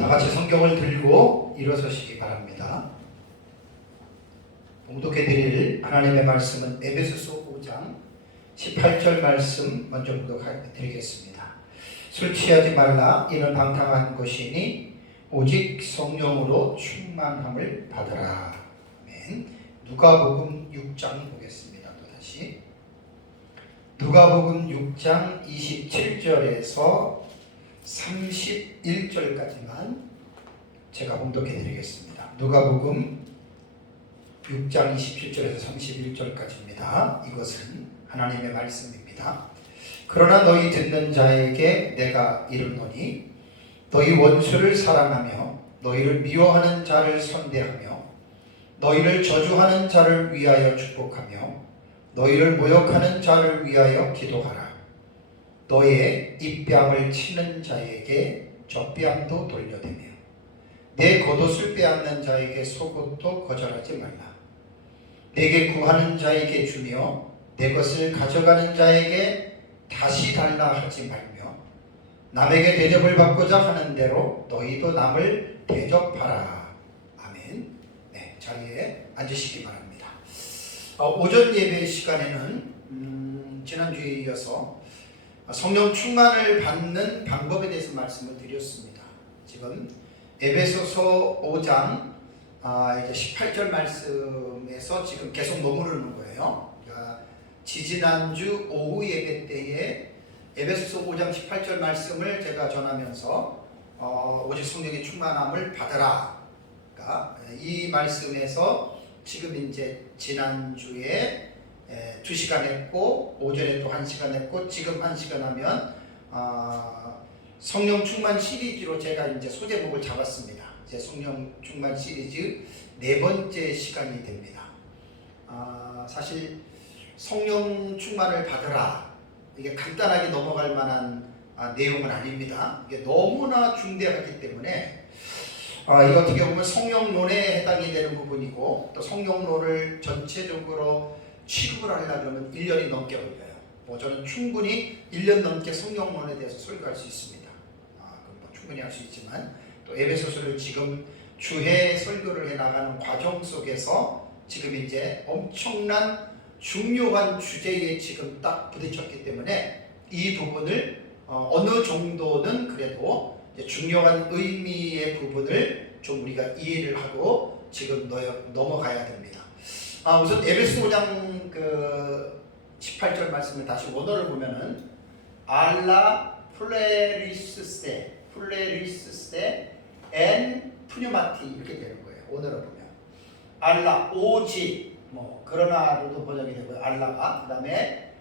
다 같이 성경을 들고 일어서시기 바랍니다. 봉독해 드릴 하나님의 말씀은 에베소서 5장 18절 말씀 먼저 봉독해 드리겠습니다. 술 취하지 말라 이는 방탕한 것이니 오직 성령으로 충만함을 받으라. 아멘. 누가복음 6장 보겠습니다. 또다시 누가복음 6장 27절에서 31절까지만 제가 봉독해 드리겠습니다. 누가복음 6장 27절에서 31절까지입니다. 이것은 하나님의 말씀입니다. 그러나 너희 듣는 자에게 내가 이르노니 너희 원수를 사랑하며 너희를 미워하는 자를 선대하며 너희를 저주하는 자를 위하여 축복하며 너희를 모욕하는 자를 위하여 기도하라. 너의 입뺨을 치는 자에게 젖뺨도 돌려대며 내 겉옷을 빼앗는 자에게 속옷도 거절하지 말라. 내게 구하는 자에게 주며 내 것을 가져가는 자에게 다시 달라 하지 말며 남에게 대접을 받고자 하는 대로 너희도 남을 대접하라. 아멘. 네, 자리에 앉으시기 바랍니다. 오전 예배 시간에는 지난주에 이어서 성령 충만을 받는 방법에 대해서 말씀을 드렸습니다. 지금 에베소서 5장 이제 18절 말씀에서 지금 계속 머무르는 거예요. 그러니까 지지난주 오후 예배 때에 에베소서 5장 18절 말씀을 제가 전하면서 오직 성령의 충만함을 받아라. 그러니까 이 말씀에서 지금 이제 지난주에 2시간 했고 오전에 또 1시간 했고 지금 1시간 하면 성령 충만 시리즈로 제가 이제 소제목을 잡았습니다. 제 성령 충만 시리즈 4번째 시간이 됩니다. 사실 성령 충만을 받으라 이게 간단하게 넘어갈 만한 내용은 아닙니다. 이게 너무나 중대하기 때문에 이게 어떻게 보면 성령론에 해당이 되는 부분이고 또 성령론을 전체적으로 취급을 하려고 하면 1년이 넘게 걸려요. 저는 충분히 1년 넘게 성령론에 대해서 설교할 수 있습니다. 충분히 할 수 있지만 또 에베소서를 지금 주해 설교를 해나가는 과정 속에서 지금 이제 엄청난 중요한 주제에 지금 딱 부딪혔기 때문에 이 부분을 어느 정도는 그래도 중요한 의미의 부분을 좀 우리가 이해를 하고 지금 넘어가야 됩니다. 우선 에베소 5장 18절 말씀을 다시 원어를 보면은 알라 플레리스세 엔 푸뉴마티 이렇게 되는 거예요. 원어를 보면 알라 오직 그러나로도 번역이 되고요. 알라가 그다음에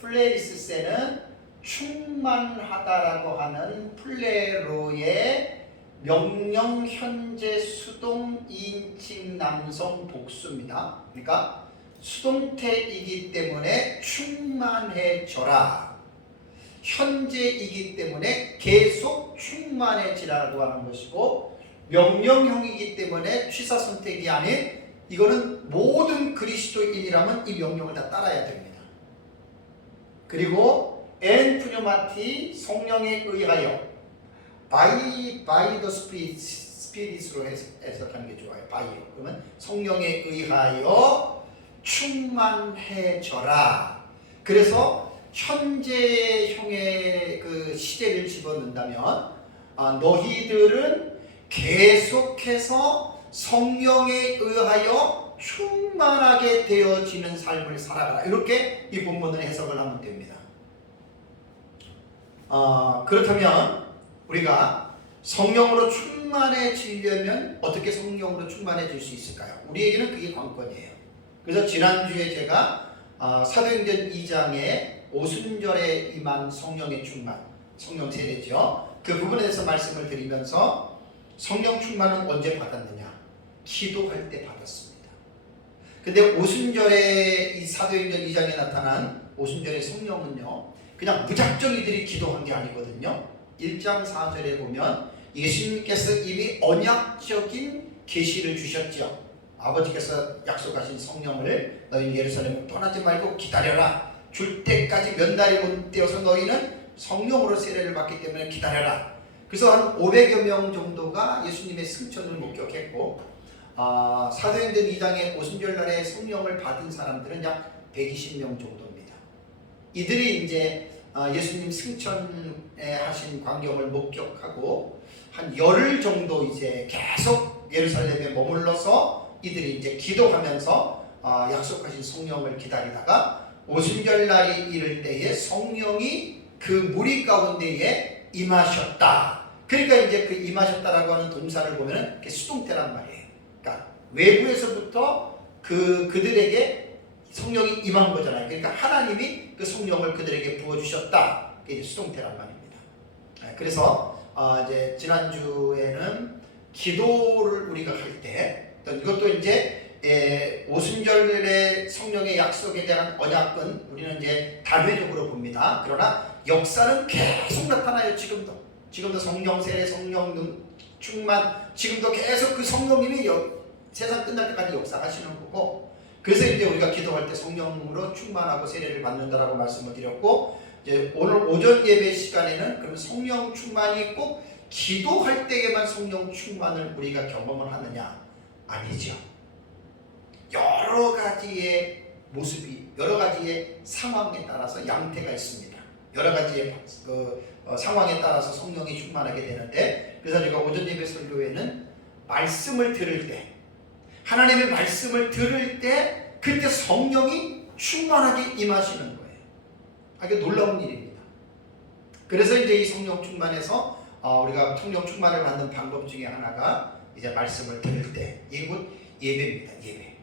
플레리스세는 충만하다라고 하는 플레로의 명령 현재 수동 2인칭 남성 복수입니다. 그러니까 수동태이기 때문에 충만해져라. 현재이기 때문에 계속 충만해지라고 하는 것이고 명령형이기 때문에 취사 선택이 아닌 이거는 모든 그리스도인이라면 이 명령을 다 따라야 됩니다. 그리고 엔 푸뉴마티 성령에 의하여 by the spirit으로 해석하는 게 좋아요. by요. 그러면 성령에 의하여 충만해져라. 그래서 현재형의 그 시제를 집어넣는다면 너희들은 계속해서 성령에 의하여 충만하게 되어지는 삶을 살아가라. 이렇게 이 본문을 해석을 하면 됩니다. 그렇다면 우리가 성령으로 충만해지려면 어떻게 성령으로 충만해질 수 있을까요? 우리에게는 그게 관건이에요. 그래서 지난주에 제가 사도행전 2장에 오순절에 임한 성령의 충만, 성령 세례죠. 그 부분에 대해서 말씀을 드리면서 성령 충만은 언제 받았느냐? 기도할 때 받았습니다. 근데 오순절에 이 사도행전 2장에 나타난 오순절의 성령은요, 그냥 무작정 이들이 기도한 게 아니거든요. 1장 4절에 보면 예수님께서 이미 언약적인 계시를 주셨죠. 아버지께서 약속하신 성령을 너희는 예루살렘을 떠나지 말고 기다려라. 줄 때까지 몇 날이 못 되어서 너희는 성령으로 세례를 받기 때문에 기다려라. 그래서 한 500여 명 정도가 예수님의 승천을 목격했고 사도행전 2장의 오순절날에 성령을 받은 사람들은 약 120명 정도입니다. 이들이 이제 예수님 승천에 하신 광경을 목격하고 한 열흘 정도 이제 계속 예루살렘에 머물러서 이들이 이제 기도하면서 약속하신 성령을 기다리다가 오순절날이 이를 때에 성령이 그 무리 가운데에 임하셨다. 그러니까 이제 그 임하셨다라고 하는 동사를 보면은 수동태란 말이에요. 그러니까 외부에서부터 그들에게 성령이 임한 거잖아요. 그러니까 하나님이 그 성령을 그들에게 부어주셨다. 이게 수동태란 말입니다. 그래서 이제 지난주에는 기도를 우리가 할 때, 이것도 이제 오순절의 성령의 약속에 대한 언약은 우리는 이제 단회적으로 봅니다. 그러나 역사는 계속 나타나요. 지금도 성령 세례, 성령 충만, 지금도 계속 그 성령님이 세상 끝날 때까지 역사하시는 거고, 그래서 이제 우리가 기도할 때 성령으로 충만하고 세례를 받는다라고 말씀을 드렸고, 이제 오늘 오전 예배 시간에는 그럼 성령 충만이 꼭 기도할 때에만 성령 충만을 우리가 경험을 하느냐? 아니죠. 여러 가지의 모습이, 여러 가지의 상황에 따라서 양태가 있습니다. 여러 가지의 상황에 따라서 성령이 충만하게 되는데, 그래서 제가 오전 예배 설교에는 말씀을 들을 때, 하나님의 말씀을 들을 때 그때 성령이 충만하게 임하시는 거예요. 이게 놀라운 일입니다. 그래서 이제 이 성령 충만에서 우리가 성령 충만을 받는 방법 중에 하나가 이제 말씀을 들을 때, 이곳 예배입니다. 예배.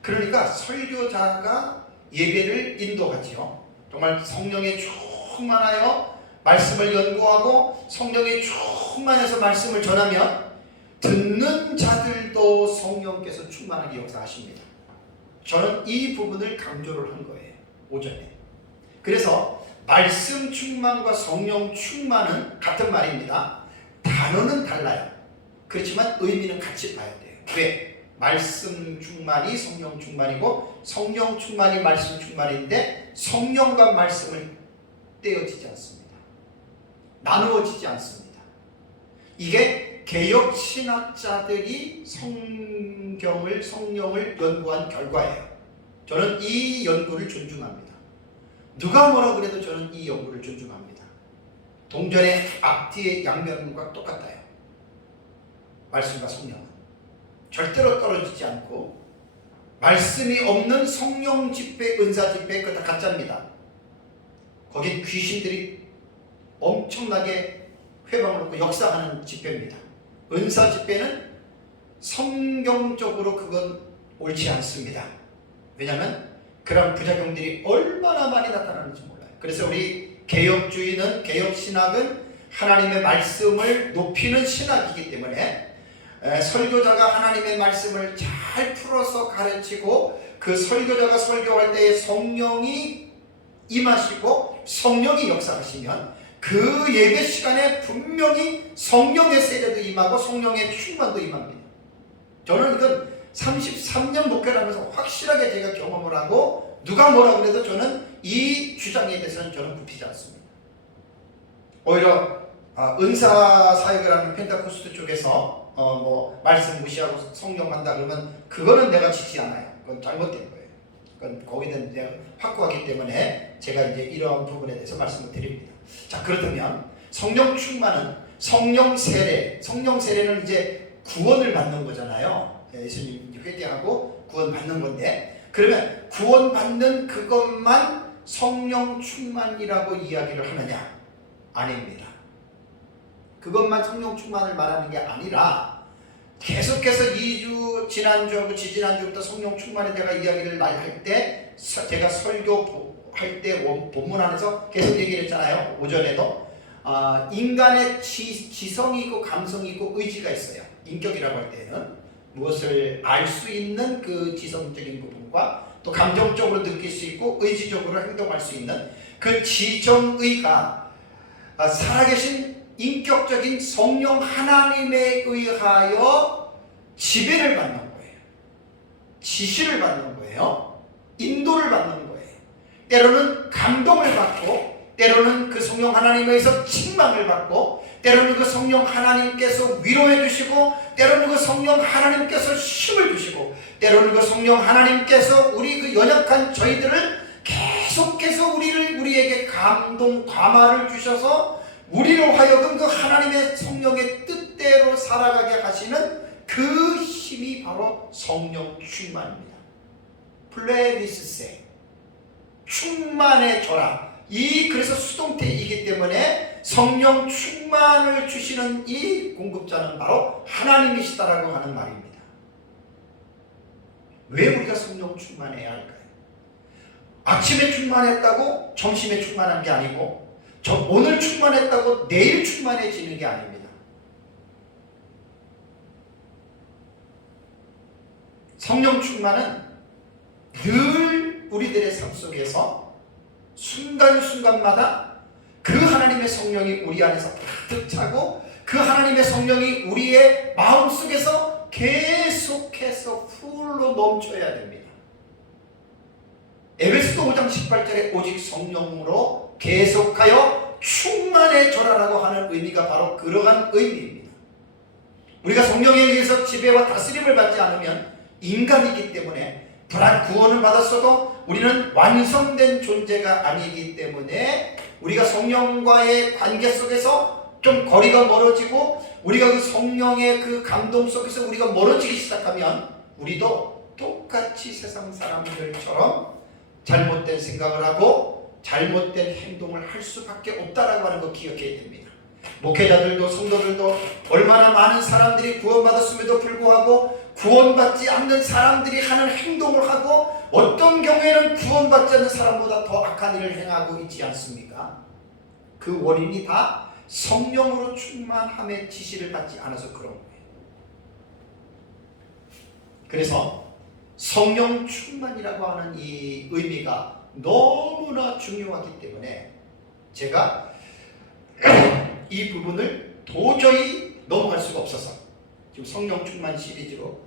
그러니까 설교자가 예배를 인도하지요. 정말 성령에 충만하여 말씀을 연구하고 성령에 충만해서 말씀을 전하면 듣는 자들도 성령께서 충만하게 역사하십니다. 저는 이 부분을 강조를 한 거예요. 오전에. 그래서 말씀 충만과 성령 충만은 같은 말입니다. 단어는 달라요. 그렇지만 의미는 같이 봐야 돼요. 왜? 말씀 충만이 성령 충만이고 성령 충만이 말씀 충만인데 성령과 말씀을 떼어지지 않습니다. 나누어지지 않습니다. 이게 개역 신학자들이 성령을 연구한 결과예요. 저는 이 연구를 존중합니다. 누가 뭐라 그래도 저는 이 연구를 존중합니다. 동전의 앞뒤의 양면과 똑같아요. 말씀과 성령은 절대로 떨어지지 않고, 말씀이 없는 성령 집회, 은사 집회 그거 다 가짜입니다. 거긴 귀신들이 엄청나게 회방을 놓고 역사하는 집회입니다. 은사 집회는 성경적으로 그건 옳지 않습니다. 왜냐하면 그런 부작용들이 얼마나 많이 나타나는지 몰라요. 그래서 우리 개혁주의는, 개혁신학은 하나님의 말씀을 높이는 신학이기 때문에 설교자가 하나님의 말씀을 잘 풀어서 가르치고 그 설교자가 설교할 때에 성령이 임하시고 성령이 역사하시면 그 예배 시간에 분명히 성령의 세례도 임하고 성령의 충만도 임합니다. 저는 이건 33년 목회를 하면서 확실하게 제가 경험을 하고, 누가 뭐라 그래도 저는 이 주장에 대해서는 저는 굽히지 않습니다. 오히려 은사 사역을 하는 펜타코스트 쪽에서 말씀 무시하고 성령 한다 그러면 그거는 내가 지지 않아요. 그건 잘못된 거예요. 그건 거기는 내가 확고하기 때문에 제가 이제 이러한 부분에 대해서 말씀을 드립니다. 자, 그렇다면 성령 충만은 성령 세례는 이제 구원을 받는 거잖아요. 예수님 회개하고 구원 받는 건데, 그러면 구원 받는 그것만 성령 충만이라고 이야기를 하느냐? 아닙니다. 그것만 성령 충만을 말하는 게 아니라 계속해서 2주, 지난주하고 지지난주부터 성령 충만에 대해 이야기를 할 때, 제가 설교할 때 본문 안에서 계속 얘기를 했잖아요. 오전에도 인간의 지성이 있고 감성이 있고 의지가 있어요. 인격이라고 할 때는 무엇을 알 수 있는 그 지성적인 부분과 또 감정적으로 느낄 수 있고 의지적으로 행동할 수 있는 그 지정의가 살아계신 인격적인 성령 하나님에 의하여 지배를 받는 거예요. 지시를 받는 거예요. 인도를 받는 거예요. 때로는 감동을 받고 때로는 그 성령 하나님에서 책망을 받고, 때로는 그 성령 하나님께서 위로해 주시고, 때로는 그 성령 하나님께서 힘을 주시고, 때로는 그 성령 하나님께서 우리 그 연약한 저희들을 계속해서 우리에게 감동, 감화를 주셔서 우리로 하여금 그 하나님의 성령의 뜻대로 살아가게 하시는 그 힘이 바로 성령 충만입니다. 플레리스세, 충만해져라. 그래서 수동태이기 때문에 성령 충만을 주시는 이 공급자는 바로 하나님이시다라고 하는 말입니다. 왜 우리가 성령 충만해야 할까요? 아침에 충만했다고 점심에 충만한 게 아니고, 오늘 충만했다고 내일 충만해지는 게 아닙니다. 성령 충만은 늘 우리들의 삶 속에서 순간순간마다 그 하나님의 성령이 우리 안에서 가득 차고, 그 하나님의 성령이 우리의 마음속에서 계속해서 풀로 넘쳐야 됩니다. 에베소서 5장 18절에 오직 성령으로 계속하여 충만해져라라고 하는 의미가 바로 그러한 의미입니다. 우리가 성령에 의해서 지배와 다스림을 받지 않으면 인간이기 때문에 구원을 받았어도 우리는 완성된 존재가 아니기 때문에 우리가 성령과의 관계 속에서 좀 거리가 멀어지고, 우리가 그 성령의 그 감동 속에서 우리가 멀어지기 시작하면 우리도 똑같이 세상 사람들처럼 잘못된 생각을 하고 잘못된 행동을 할 수밖에 없다라고 하는 거 기억해야 됩니다. 목회자들도 성도들도 얼마나 많은 사람들이 구원받았음에도 불구하고 구원받지 않는 사람들이 하는 행동을 하고, 어떤 경우에는 구원받지 않는 사람보다 더 악한 일을 행하고 있지 않습니까? 그 원인이 다 성령으로 충만함의 지시를 받지 않아서 그런 거예요. 그래서 성령 충만이라고 하는 이 의미가 너무나 중요하기 때문에 제가 이 부분을 도저히 넘어갈 수가 없어서 지금 성령 충만 시리즈로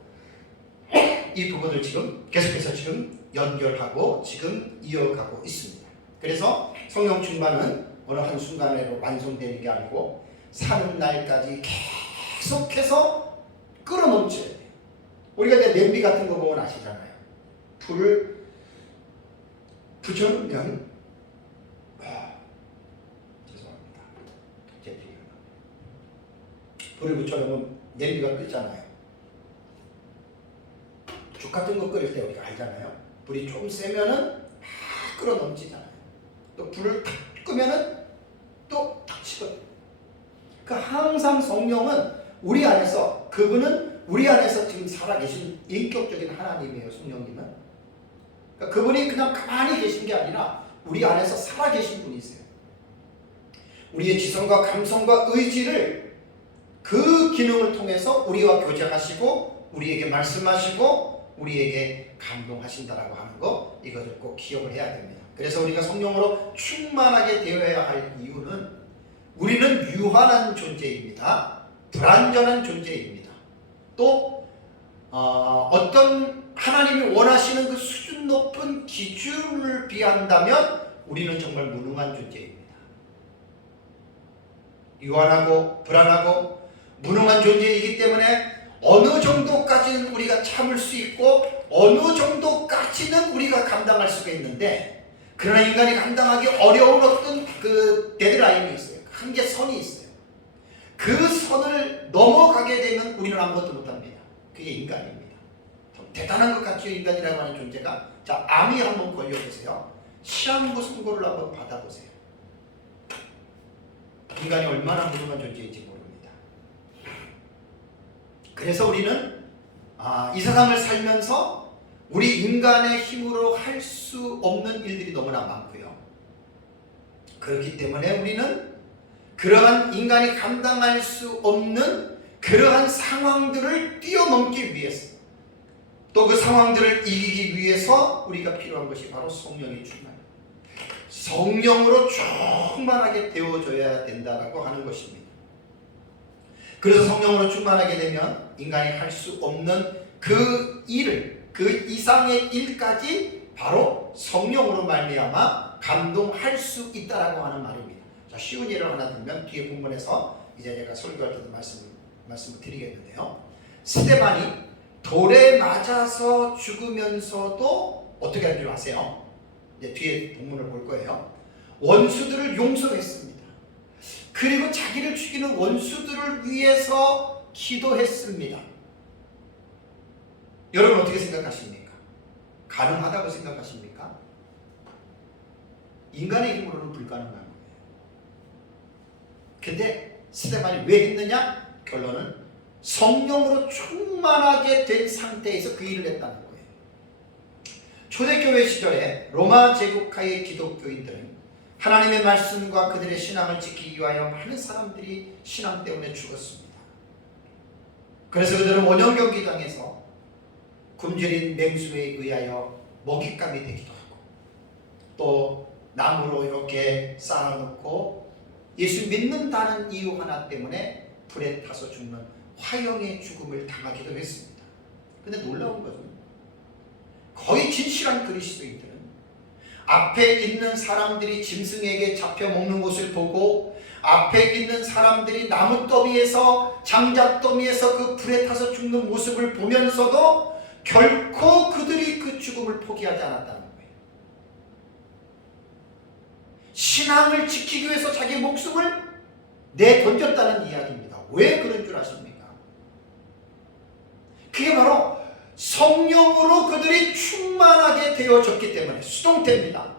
이 부분을 지금 계속해서 지금 연결하고 지금 이어가고 있습니다. 그래서 성령 충만은 어느 한순간에 완성되는 게 아니고 사는 날까지 계속해서 끌어넘쳐야 돼요. 우리가 이제 냄비 같은 거 보면 아시잖아요. 불을 붙여놓으면 죄송합니다. 불을 붙여놓으면 냄비가 끓잖아요. 죽 같은 거 끓일 때 우리가 알잖아요. 불이 좀 세면은 막 끌어넘치잖아요. 또 불을 탁 끄면은 또 탁 치거든요. 항상 성령은 우리 안에서, 그분은 우리 안에서 지금 살아계신 인격적인 하나님이에요. 성령님은. 그분이 그냥 가만히 계신 게 아니라 우리 안에서 살아계신 분이세요. 우리의 지성과 감성과 의지를 그 기능을 통해서 우리와 교제하시고 우리에게 말씀하시고 우리에게 감동하신다라고 하는 거, 이것을 꼭 기억을 해야 됩니다. 그래서 우리가 성령으로 충만하게 되어야 할 이유는 우리는 유한한 존재입니다. 불완전한 존재입니다. 또 어떤 하나님이 원하시는 그 수준 높은 기준을 비한다면 우리는 정말 무능한 존재입니다. 유한하고 불안하고 무능한 존재이기 때문에 어느 정도까지는 우리가 참을 수 있고 어느 정도까지는 우리가 감당할 수가 있는데, 그러나 인간이 감당하기 어려운 어떤 그 데드라인이 있어요. 한계선이 있어요. 그 선을 넘어가게 되면 우리는 아무것도 못합니다. 그게 인간입니다. 좀 대단한 것 같죠, 인간이라고 하는 존재가. 자, 암이 한번 걸려보세요. 시한부 선고를 한번 받아보세요. 인간이 얼마나 무능한 존재인지 모릅니다. 그래서 우리는 이 세상을 살면서 우리 인간의 힘으로 할 수 없는 일들이 너무나 많고요. 그렇기 때문에 우리는 그러한 인간이 감당할 수 없는 그러한 상황들을 뛰어넘기 위해서, 또 그 상황들을 이기기 위해서 우리가 필요한 것이 바로 성령의 충만, 성령으로 충만하게 되어줘야 된다라고 하는 것입니다. 그래서 성령으로 충만하게 되면 인간이 할 수 없는 그 일을, 그 이상의 일까지 바로 성령으로 말미암아 감동할 수 있다라고 하는 말입니다. 자, 쉬운 예를 하나 들면 뒤에 본문에서 이제 제가 설교할 때도 말씀을 드리겠는데요. 스데반이 돌에 맞아서 죽으면서도 어떻게 한 줄 아세요? 이제 뒤에 본문을 볼 거예요. 원수들을 용서했습니다. 그리고 자기를 죽이는 원수들을 위해서 기도했습니다. 여러분 어떻게 생각하십니까? 가능하다고 생각하십니까? 인간의 힘으로는 불가능한 거예요. 근데 스데반이 왜 했느냐? 결론은 성령으로 충만하게 된 상태에서 그 일을 했다는 거예요. 초대교회 시절에 로마 제국하의 기독교인들은 하나님의 말씀과 그들의 신앙을 지키기 위하여 많은 사람들이 신앙 때문에 죽었습니다. 그래서 그들은 원형경기당에서 굶주린 맹수에 의하여 먹잇감이 되기도 하고 또 나무로 이렇게 쌓아놓고 예수 믿는다는 이유 하나 때문에 불에 타서 죽는 화형의 죽음을 당하기도 했습니다. 근데 놀라운 것은 거의 진실한 그리스도인들은 앞에 있는 사람들이 짐승에게 잡혀 먹는 것을 보고 앞에 있는 사람들이 나무더미에서 장작더미에서 그 불에 타서 죽는 모습을 보면서도 결코 그들이 그 죽음을 포기하지 않았다는 거예요. 신앙을 지키기 위해서 자기 목숨을 내던졌다는 이야기입니다. 왜 그런 줄 아십니까? 그게 바로 성령으로 그들이 충만하게 되어졌기 때문에 수동태입니다.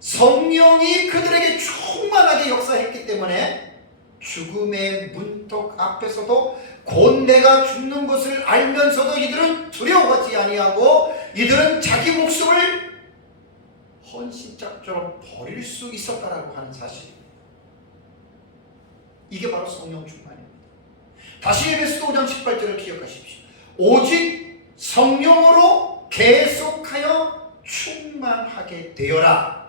성령이 그들에게 충만하게 역사했기 때문에 죽음의 문턱 앞에서도 곧 내가 죽는 것을 알면서도 이들은 두려워하지 아니하고 이들은 자기 목숨을 헌신짝처럼 버릴 수 있었다라고 하는 사실입니다. 이게 바로 성령 충만입니다. 다시 에베소서 5장 18절을 기억하십시오. 오직 성령으로 계속하여 충만하게 되어라.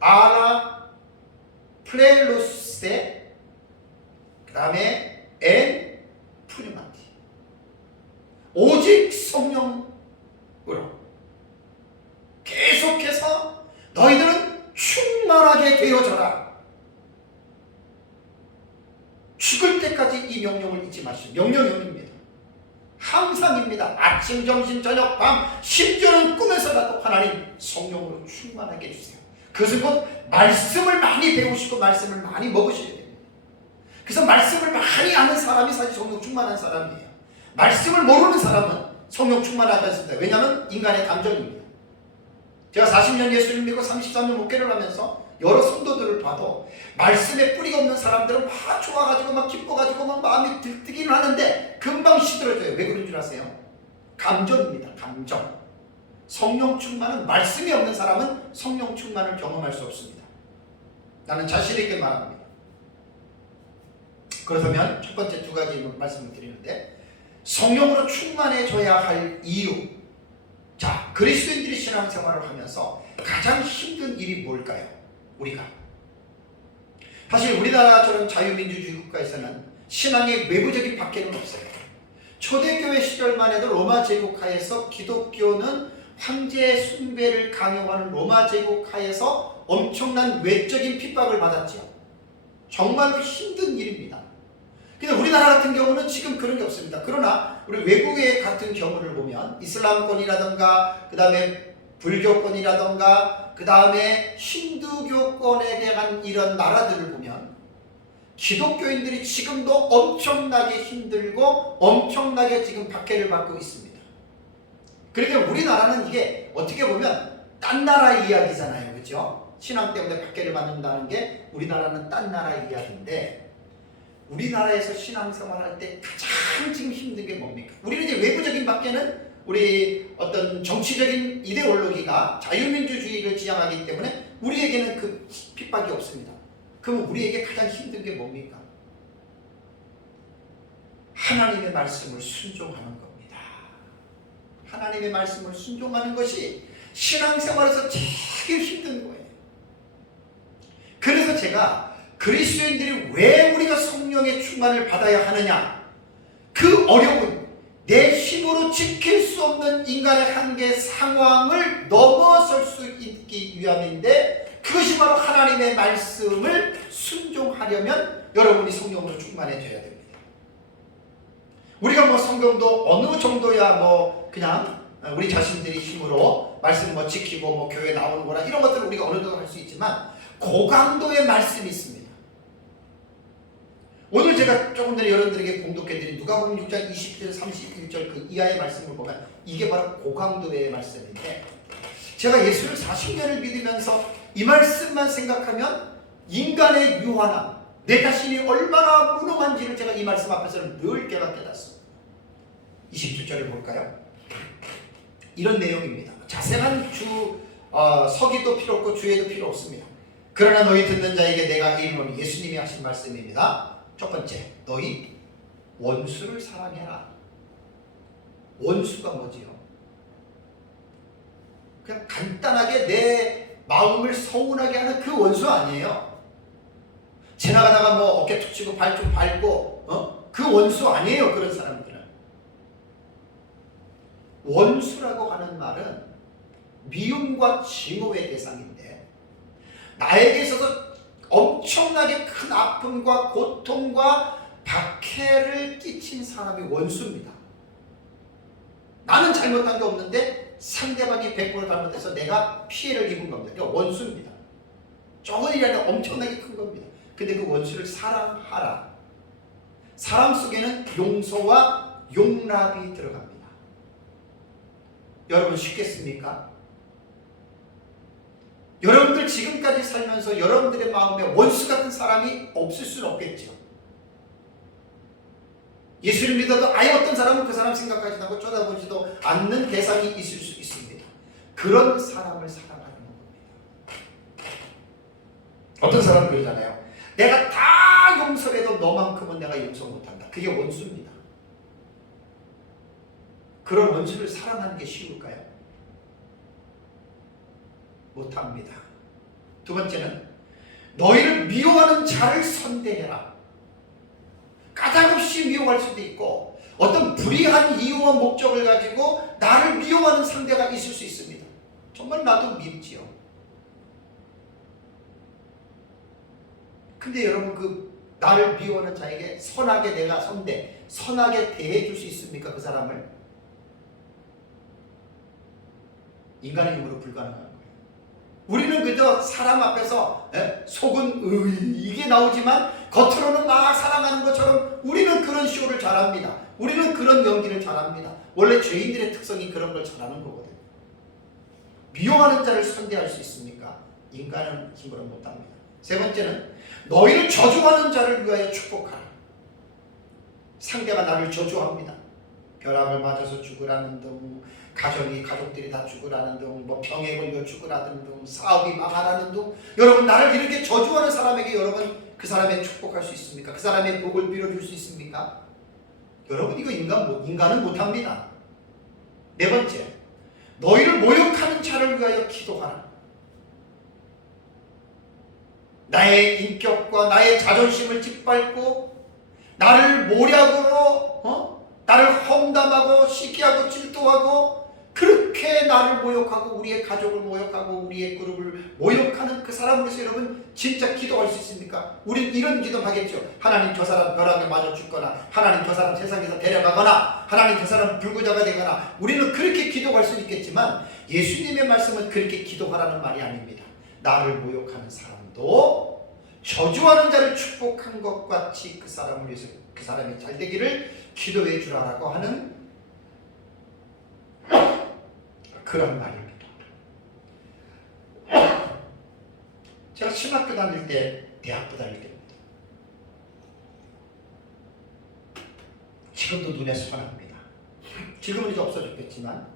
아라 플렐로스테 그 다음에 엔 푸르마티. 오직 성령으로 계속해서 너희들은 충만하게 되어져라. 죽을 때까지 이 명령을 잊지 마시오. 명령입니다. 항상입니다. 아침, 점심, 저녁, 밤, 심지어는 꿈에서라도 하나님 성령으로 충만하게 해주세요. 그것은 곧 말씀을 많이 배우시고 말씀을 많이 먹으셔야 됩니다. 그래서 말씀을 많이 아는 사람이 사실 성령 충만한 사람이에요. 말씀을 모르는 사람은 성령 충만하지 않습니다. 왜냐하면 인간의 감정입니다. 제가 40년 예수를 믿고 33년 목회를 하면서 여러 성도들을 봐도 말씀에 뿌리가 없는 사람들은 막 좋아가지고 막 기뻐가지고 막 마음이 들뜨기는 하는데 금방 시들어져요. 왜 그런 줄 아세요? 감정입니다. 감정. 성령 충만은 말씀이 없는 사람은 성령 충만을 경험할 수 없습니다. 나는 자신 있게 말합니다. 그렇다면 첫 번째 두 가지 말씀을 드리는데 성령으로 충만해져야 할 이유. 자, 그리스도인들이 신앙생활을 하면서 가장 힘든 일이 뭘까요? 우리가 사실 우리나라처럼 자유민주주의 국가에서는 신앙의 외부적인 박해는 없어요. 초대교회 시절만 해도 로마 제국하에서 기독교는 황제 숭배를 강요하는 로마 제국하에서 엄청난 외적인 핍박을 받았죠. 정말로 힘든 일입니다. 근데 우리나라 같은 경우는 지금 그런 게 없습니다. 그러나 우리 외국의 같은 경우를 보면 이슬람권이라든가 그 다음에 불교권이라든가 그 다음에 힌두교권에 대한 이런 나라들을 보면 기독교인들이 지금도 엄청나게 힘들고 엄청나게 지금 박해를 받고 있습니다. 그러니까 우리나라는 이게 어떻게 보면 딴 나라 이야기잖아요. 그렇죠? 신앙 때문에 박해를 받는다는 게 우리나라는 딴 나라 이야기인데 우리나라에서 신앙생활할 때 가장 지금 힘든 게 뭡니까? 우리는 이제 외부적인 박해는 우리 어떤 정치적인 이데올로기가 자유민주주의를 지향하기 때문에 우리에게는 그 핍박이 없습니다. 그럼 우리에게 가장 힘든 게 뭡니까? 하나님의 말씀을 순종하는 겁니다. 하나님의 말씀을 순종하는 것이 신앙생활에서 제일 힘든 거예요. 그래서 제가 그리스도인들이 왜 우리가 성령의 충만을 받아야 하느냐, 그 어려운 내 힘으로 지킬 수 없는 인간의 한계 상황을 넘어설 수 있기 위함인데, 그것이 바로 하나님의 말씀을 순종하려면 여러분이 성령으로 충만해져야 됩니다. 우리가 뭐 성경도 어느 정도야 뭐 그냥 우리 자신들이 힘으로 말씀 뭐 지키고 뭐 교회 나오는 거나 이런 것들을 우리가 어느 정도 할 수 있지만, 고강도의 말씀이 있습니다. 오늘 제가 조금 전에 여러분들에게 봉독해드린 누가복음 6장 20절 31절 그 이하의 말씀을 보면 이게 바로 고강도의 말씀인데, 제가 예수를 40년을 믿으면서 이 말씀만 생각하면 인간의 유한함, 내 자신이 얼마나 무능한지를 제가 이 말씀 앞에서는 늘 깨닫습니다. 27절을 볼까요? 이런 내용입니다. 자세한 서기도 필요 없고 주의도 필요 없습니다. 그러나 너희 듣는 자에게 내가 이르노니, 예수님이 하신 말씀입니다. 첫 번째, 너희 원수를 사랑해라. 원수가 뭐지요? 그냥 간단하게 내 마음을 서운하게 하는 그 원수 아니에요. 지나가다가 뭐 어깨 툭 치고 발 좀 밟고 그 원수 아니에요. 그런 사람들은. 원수라고 하는 말은 미움과 증오의 대상인데, 나에게 있어서 엄청나게 큰 아픔과 고통과 박해를 끼친 사람이 원수입니다. 나는 잘못한 게 없는데 상대방이 100% 잘못해서 내가 피해를 입은 겁니다. 그러니까 원수입니다. 적은 일이 아니라 엄청나게 큰 겁니다. 근데 그 원수를 사랑하라. 사랑 속에는 용서와 용납이 들어갑니다. 여러분 쉽겠습니까? 여러분들 지금까지 살면서 여러분들의 마음에 원수 같은 사람이 없을 수는 없겠죠. 예수를 믿어도 아예 어떤 사람은 그 사람 생각하지도 않고 쳐다보지도 않는 대상이 있을 수 있습니다. 그런 사람을 사랑하는 겁니다. 어떤 사람은 그러잖아요. 내가 다 용서해도 너만큼은 내가 용서 못한다. 그게 원수입니다. 그런 원수를 사랑하는 게 쉬울까요? 못합니다. 두 번째는 너희를 미워하는 자를 선대해라. 까닭없이 미워할 수도 있고 어떤 불의한 이유와 목적을 가지고 나를 미워하는 상대가 있을 수 있습니다. 정말 나도 밉지요. 근데 여러분 그 나를 미워하는 자에게 선하게 내가 선하게 대해줄 수 있습니까? 그 사람을? 인간의 힘으로 불가능한 거예요. 우리는 그저 사람 앞에서 속은 이게 나오지만 겉으로는 막 사랑하는 것처럼 우리는 그런 쇼를 잘합니다. 우리는 그런 연기를 잘합니다. 원래 죄인들의 특성이 그런 걸 잘하는 거거든요. 미워하는 자를 선대할 수 있습니까? 인간은 힘으로 못합니다. 세 번째는 너희를 저주하는 자를 위하여 축복하라. 상대가 나를 저주합니다. 벼락을 맞아서 죽으라는 등, 가족들이 다 죽으라는 등, 뭐 병에 걸려 죽으라는 등, 사업이 망하라는 등, 여러분 나를 이렇게 저주하는 사람에게 여러분 그 사람의 축복할 수 있습니까? 그 사람의 복을 빌어줄 수 있습니까? 여러분 이거 인간은 못합니다. 네 번째, 너희를 모욕하는 자를 위하여 기도하라. 나의 인격과 나의 자존심을 짓밟고 나를 모략으로 나를 험담하고 시기하고 질투하고 그렇게 나를 모욕하고 우리의 가족을 모욕하고 우리의 그룹을 모욕하는 그 사람으로서 여러분 진짜 기도할 수 있습니까? 우린 이런 기도 하겠죠. 하나님 저 사람 벼락에 맞아 죽거나, 하나님 저 사람 세상에서 데려가거나, 하나님 저 사람 불구자가 되거나, 우리는 그렇게 기도할 수 있겠지만 예수님의 말씀은 그렇게 기도하라는 말이 아닙니다. 나를 모욕하는 사람도 저주하는 자를 축복한 것 같이 그 사람을 위해서 그 사람이 잘 되기를 기도해 주라라고 하는 그런 말입니다. 제가 신학교 다닐 때, 대학교 다닐 때입니다. 지금도 눈에 선합니다. 지금은 이제 없어졌겠지만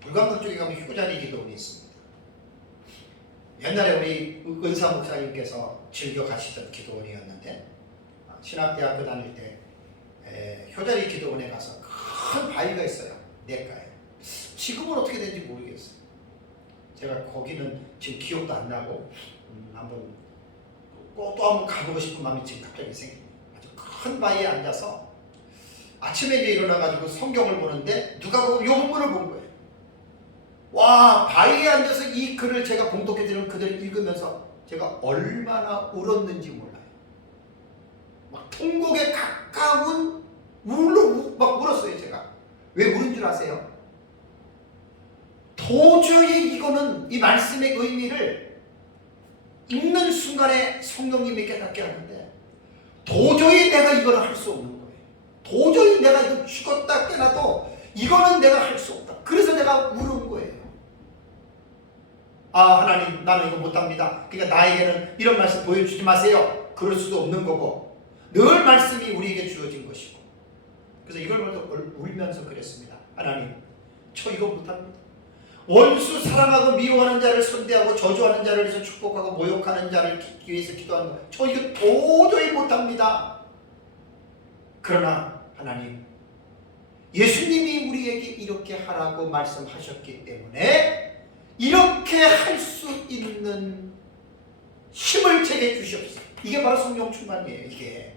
불광동 쪽에 가면 휴자리 기도원이 있습니다. 옛날에 우리 은사 목사님께서 즐겨 가시던 기도원이었는데, 신학대학교 다닐 때 효자리 기도원에 가서 큰 바위가 있어요. 냇가에. 지금은 어떻게 된지 모르겠어요. 제가 거기는 지금 기억도 안 나고 한번 또 한번 가보고 싶은 마음이 지금 갑자기 생깁니다. 아주 큰 바위에 앉아서 아침에 이제 일어나가지고 성경을 보는데 누가 보면 요 본문을 본 거예요. 와, 바위에 앉아서 이 글을 제가 봉독해드리는 그들을 읽으면서 제가 얼마나 울었는지 몰라요. 막 통곡에 가까운 막 울었어요. 제가 왜 울은 줄 아세요? 도저히 이거는 이 말씀의 의미를 읽는 순간에 성령님이 깨닫게 하는데 도저히 내가 이걸 할 수 없는 거예요. 도저히 내가 이거 죽었다 깨나도 이거는 내가 할 수 없다. 그래서 내가 울은 거예요. 아, 하나님, 나는 이거 못합니다. 그러니까 나에게는 이런 말씀 보여주지 마세요. 그럴 수도 없는 거고 늘 말씀이 우리에게 주어진 것이고, 그래서 이걸 울면서 그랬습니다. 하나님, 저 이거 못합니다. 원수 사랑하고 미워하는 자를 선대하고 저주하는 자를 위해서 축복하고 모욕하는 자를 위해서 기도하는 거, 저 이거 도저히 못합니다. 그러나 하나님, 예수님이 우리에게 이렇게 하라고 말씀하셨기 때문에 이렇게 할 수 있는 힘을 제게 주시옵소서. 이게 바로 성령 충만이에요. 이게.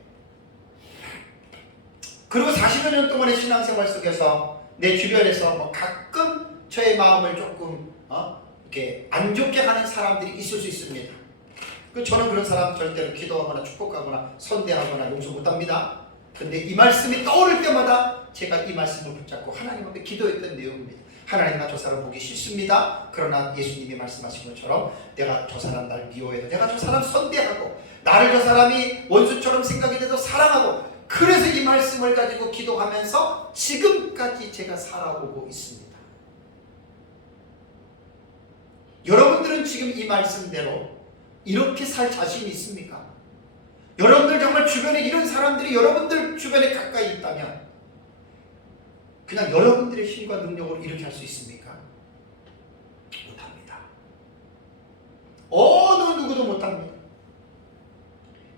그리고 40여 년 동안의 신앙생활 속에서 내 주변에서 뭐 가끔 저의 마음을 조금 이렇게 안 좋게 하는 사람들이 있을 수 있습니다. 저는 그런 사람 절대로 기도하거나 축복하거나 선대하거나 용서 못합니다. 근데 이 말씀이 떠오를 때마다 제가 이 말씀을 붙잡고 하나님 앞에 기도했던 내용입니다. 하나님, 나 저 사람 보기 싫습니다. 그러나 예수님이 말씀하신 것처럼 내가 저 사람 날 미워해도 내가 저 사람 선대하고 나를 저 사람이 원수처럼 생각이 돼도 사랑하고, 그래서 이 말씀을 가지고 기도하면서 지금까지 제가 살아오고 있습니다. 여러분들은 지금 이 말씀대로 이렇게 살 자신이 있습니까? 여러분들 정말 주변에 이런 사람들이 여러분들 주변에 가까이 있다면 그냥 여러분들의 힘과 능력으로 이렇게 할 수 있습니까? 못합니다. 어느 누구도 못합니다.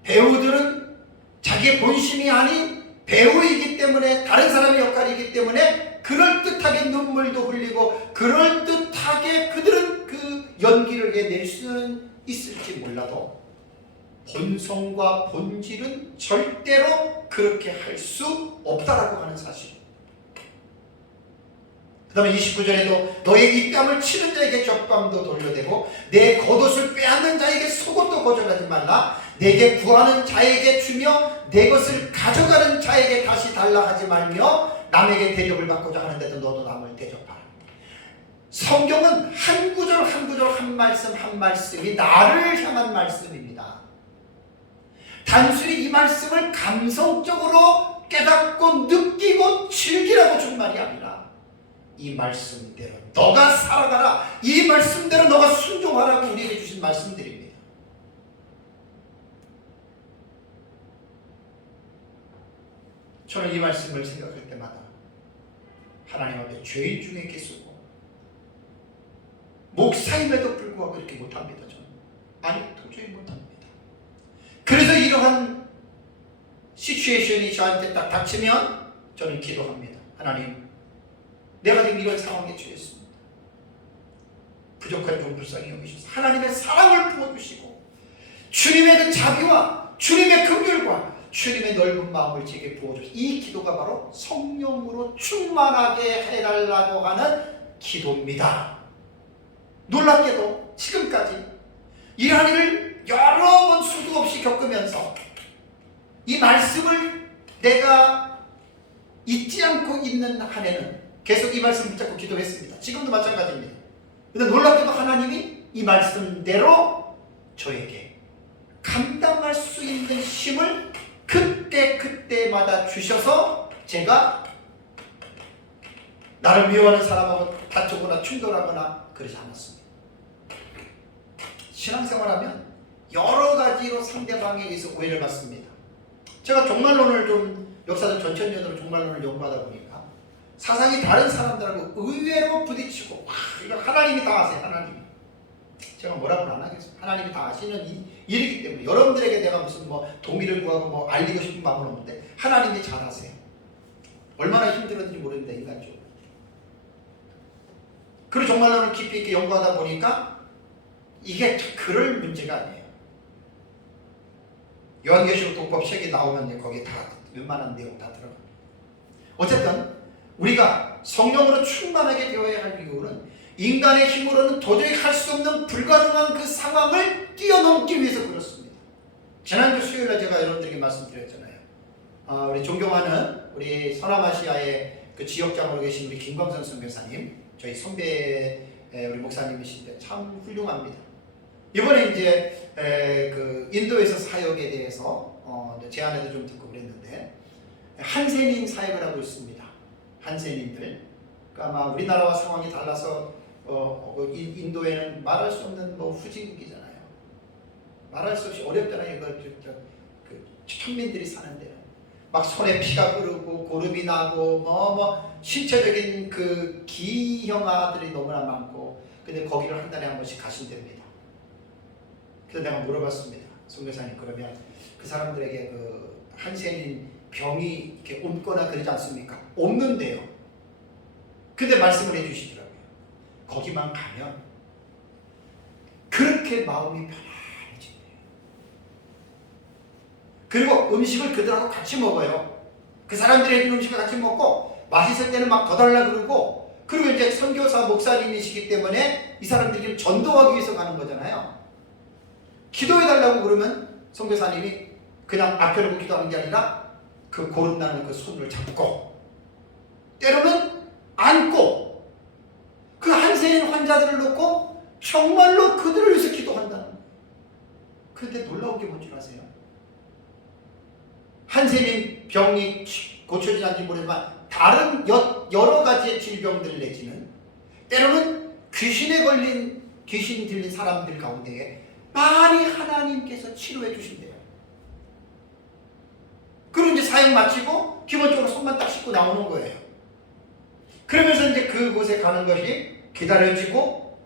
배우들은 자기의 본심이 아닌 배우이기 때문에, 다른 사람의 역할이기 때문에 그럴듯하게 눈물도 흘리고 그럴듯하게 그들은 그 연기를 해낼 수는 있을지 몰라도 본성과 본질은 절대로 그렇게 할 수 없다라고 하는 사실. 그 다음에 29절에도 너의 입뺨을 치는 자에게 젖밤도 돌려대고 내 겉옷을 빼앗는 자에게 속옷도 거절하지 말라. 내게 구하는 자에게 주며 내 것을 가져가는 자에게 다시 달라 하지 말며 남에게 대접을 받고자 하는데도 너도 남을 대접하라. 성경은 한 구절 한 구절 한 말씀 한 말씀이 나를 향한 말씀입니다. 단순히 이 말씀을 감성적으로 깨닫고 느끼고 즐기라고 준 말이 아니라 이 말씀대로 너가 살아가라, 이 말씀대로 너가 순종하라고 우리에게 주신 말씀들입니다. 저는 이 말씀을 생각할 때마다 하나님 앞에 죄인 중에 계시고 목사임에도 불구하고 이렇게 못합니다. 저는 아니, 도저히 못합니다. 그래서 이러한 시츄에이션이 저한테 딱 닥치면 저는 기도합니다. 하나님, 내가 지금 이런 상황에 처했습니다. 부족한 좀 불쌍히 여기셔서 하나님의 사랑을 부어주시고 주님의 그 자비와 주님의 긍휼과 주님의 넓은 마음을 제게 부어주시고, 이 기도가 바로 성령으로 충만하게 해달라고 하는 기도입니다. 놀랍게도 지금까지 이러한 일을 여러 번 수도 없이 겪으면서 이 말씀을 내가 잊지 않고 있는 한 해는 계속 이 말씀 붙잡고 기도했습니다. 지금도 마찬가지입니다. 그런데 놀랍게도 하나님이 이 말씀대로 저에게 감당할 수 있는 힘을 그때마다 주셔서 제가 나를 미워하는 사람하고 다투거나 충돌하거나 그러지 않았습니다. 신앙생활하면 여러 가지로 상대방에 의해서 오해를 받습니다. 제가 종말론을 좀 역사적 전천년으로 종말론을 연구하다 보니까 사상이 다른 사람들하고 의외로 부딪히고, 이거 하나님이 다 아세요. 하나님이. 제가 뭐라고는 안 하겠어요. 하나님이 다 아시는 일이기 때문에 여러분들에게 내가 무슨 동의를 구하고 알리고 싶은 마음은 없는데 하나님이 잘 아세요. 얼마나 힘들었는지 모르는데 인간적으로. 그리고 종말론을 깊이 있게 연구하다 보니까 이게 그럴 문제가 아니에요. 요한계시록 독법 책이 나오면 거기에 다 웬만한 내용 다 들어갑니다. 어쨌든 우리가 성령으로 충만하게 되어야 할 이유는 인간의 힘으로는 도저히 할 수 없는 불가능한 그 상황을 뛰어넘기 위해서 그렇습니다. 지난주 수요일날 제가 여러분들에게 말씀드렸잖아요. 우리 존경하는 우리 서남아시아의 그 지역장으로 계신 우리 김광선 선교사님, 저희 선배 우리 목사님이신데 참 훌륭합니다. 이번에 이제 그 인도에서 사역에 대해서 제안에도 좀 듣고 그랬는데 한센인 사역을 하고 있습니다. 한센인들. 그러니까 아마 우리나라와 상황이 달라서 인도에는 말할 수 없는 뭐 후진국이잖아요. 말할 수 없이 어렵잖아요. 그 천민들이 사는 데는 막 손에 피가 흐르고 고름이 나고 뭐 신체적인 그 기형아들이 너무나 많고, 근데 거기를 한 달에 한 번씩 가신답니다. 그래서 내가 물어봤습니다. 선교사님, 그러면 그 사람들에게 그 한센인 병이 이렇게 옮거나 그러지 않습니까? 없는데요. 근데 말씀을 해주시더라고요. 거기만 가면 그렇게 마음이 편안해진대요. 그리고 음식을 그들하고 같이 먹어요. 그 사람들이 해준 음식을 같이 먹고 맛있을 때는 막 더 달라 그러고, 그리고 이제 선교사 목사님이시기 때문에 이 사람들이 전도하기 위해서 가는 거잖아요. 기도해달라고 그러면 선교사님이 그냥 앞에 놓고 기도하는 게 아니라 그 고름나는 그 손을 잡고, 때로는 안고, 그 한센인 환자들을 놓고 정말로 그들을 위해서 기도한다는 거예요. 그런데 놀라운 게 뭔지 아세요? 한센인 병이 고쳐지지 않는지 모르지만 다른 여러 가지의 질병들 내지는 때로는 귀신에 걸린, 귀신 들린 사람들 가운데에 많이 하나님께서 치료해 주신대요. 그리고 이제 사역 마치고 기본적으로 손만 딱 씻고 나오는 거예요. 그러면서 이제 그곳에 가는 것이 기다려지고,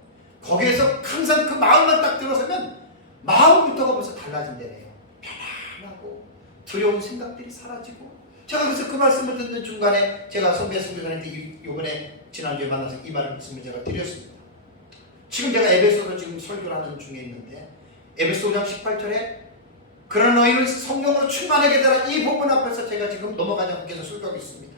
거기에서 항상 그 마음만 딱 들어서면 마음부터가 벌써 달라진대요. 편안하고 두려운 생각들이 사라지고. 제가 그래서 그 말씀을 듣는 중간에 제가 선교사님한테 이번에 지난주에 만나서 이 말씀을 제가 드렸습니다. 지금 제가 에베소로 지금 설교를 하는 중에 있는데, 에베소 5장 18절에 그런 너희는 성령으로 충만하게 되라, 이 부분 앞에서 제가 지금 넘어가지 않고 계속 설교하고 있습니다.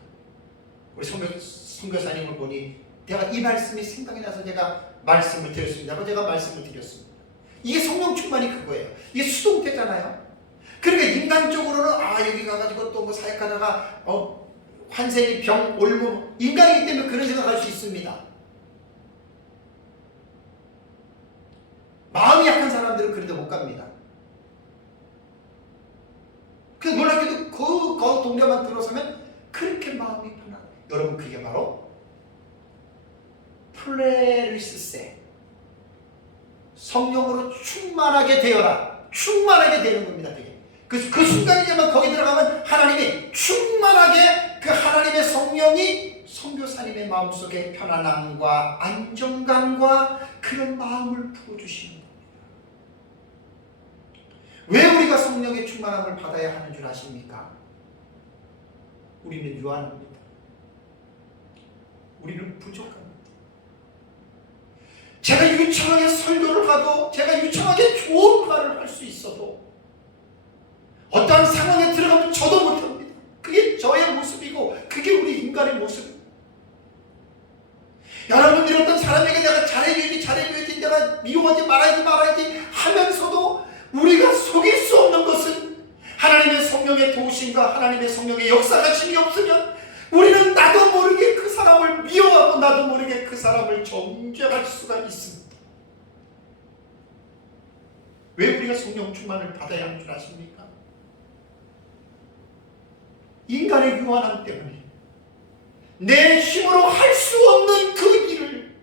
우리 선교사님을 보니 내가 이 말씀이 생각이 나서 제가 말씀을 드렸습니다. 제가 말씀을 드렸습니다. 이게 성령 충만이 그거예요. 이게 수동태잖아요. 그러니까 인간적으로는 여기 가가지고 또 뭐 사역하다가 환생이 병 올무, 인간이기 때문에 그런 생각할 수 있습니다. 마음이 약한 사람들은 그런데 못 갑니다. 그 놀랍게도 그 동네만 들어서면 그렇게 마음이 편안. 여러분, 그게 바로 플레리스세, 성령으로 충만하게 되어라, 충만하게 되는 겁니다. 그 순간이지만 거기 들어가면 하나님이 충만하게, 그 하나님의 성령이 선교사님의 마음속에 편안함과 안정감과 그런 마음을 부어주시는 겁니다. 왜 우리가 성령의 충만함을 받아야 하는 줄 아십니까? 우리는 유한합니다. 우리는 부족합니다. 제가 유창하게 설교를 하고 제가 유창하게 좋은 말을 할 수 있어도 어떠한 상황에 들어가면 저도 못합니다. 그게 저의 모습이고 그게 우리 인간의 모습입니다. 여러분들이 어떤 사람에게 내가 잘해줘야지, 내가 미워하지 말아야지 하면서도 우리가 속일 수 없는 것은 하나님의 성령의 도우심과 하나님의 성령의 역사가심이 없으면 우리는 나도 모르게 그 사람을 미워하고 나도 모르게 그 사람을 정죄할 수가 있습니다. 왜 우리가 성령 충만을 받아야 하는 줄 아십니까? 인간의 유한함 때문에, 내 힘으로 할 수 없는 그 일을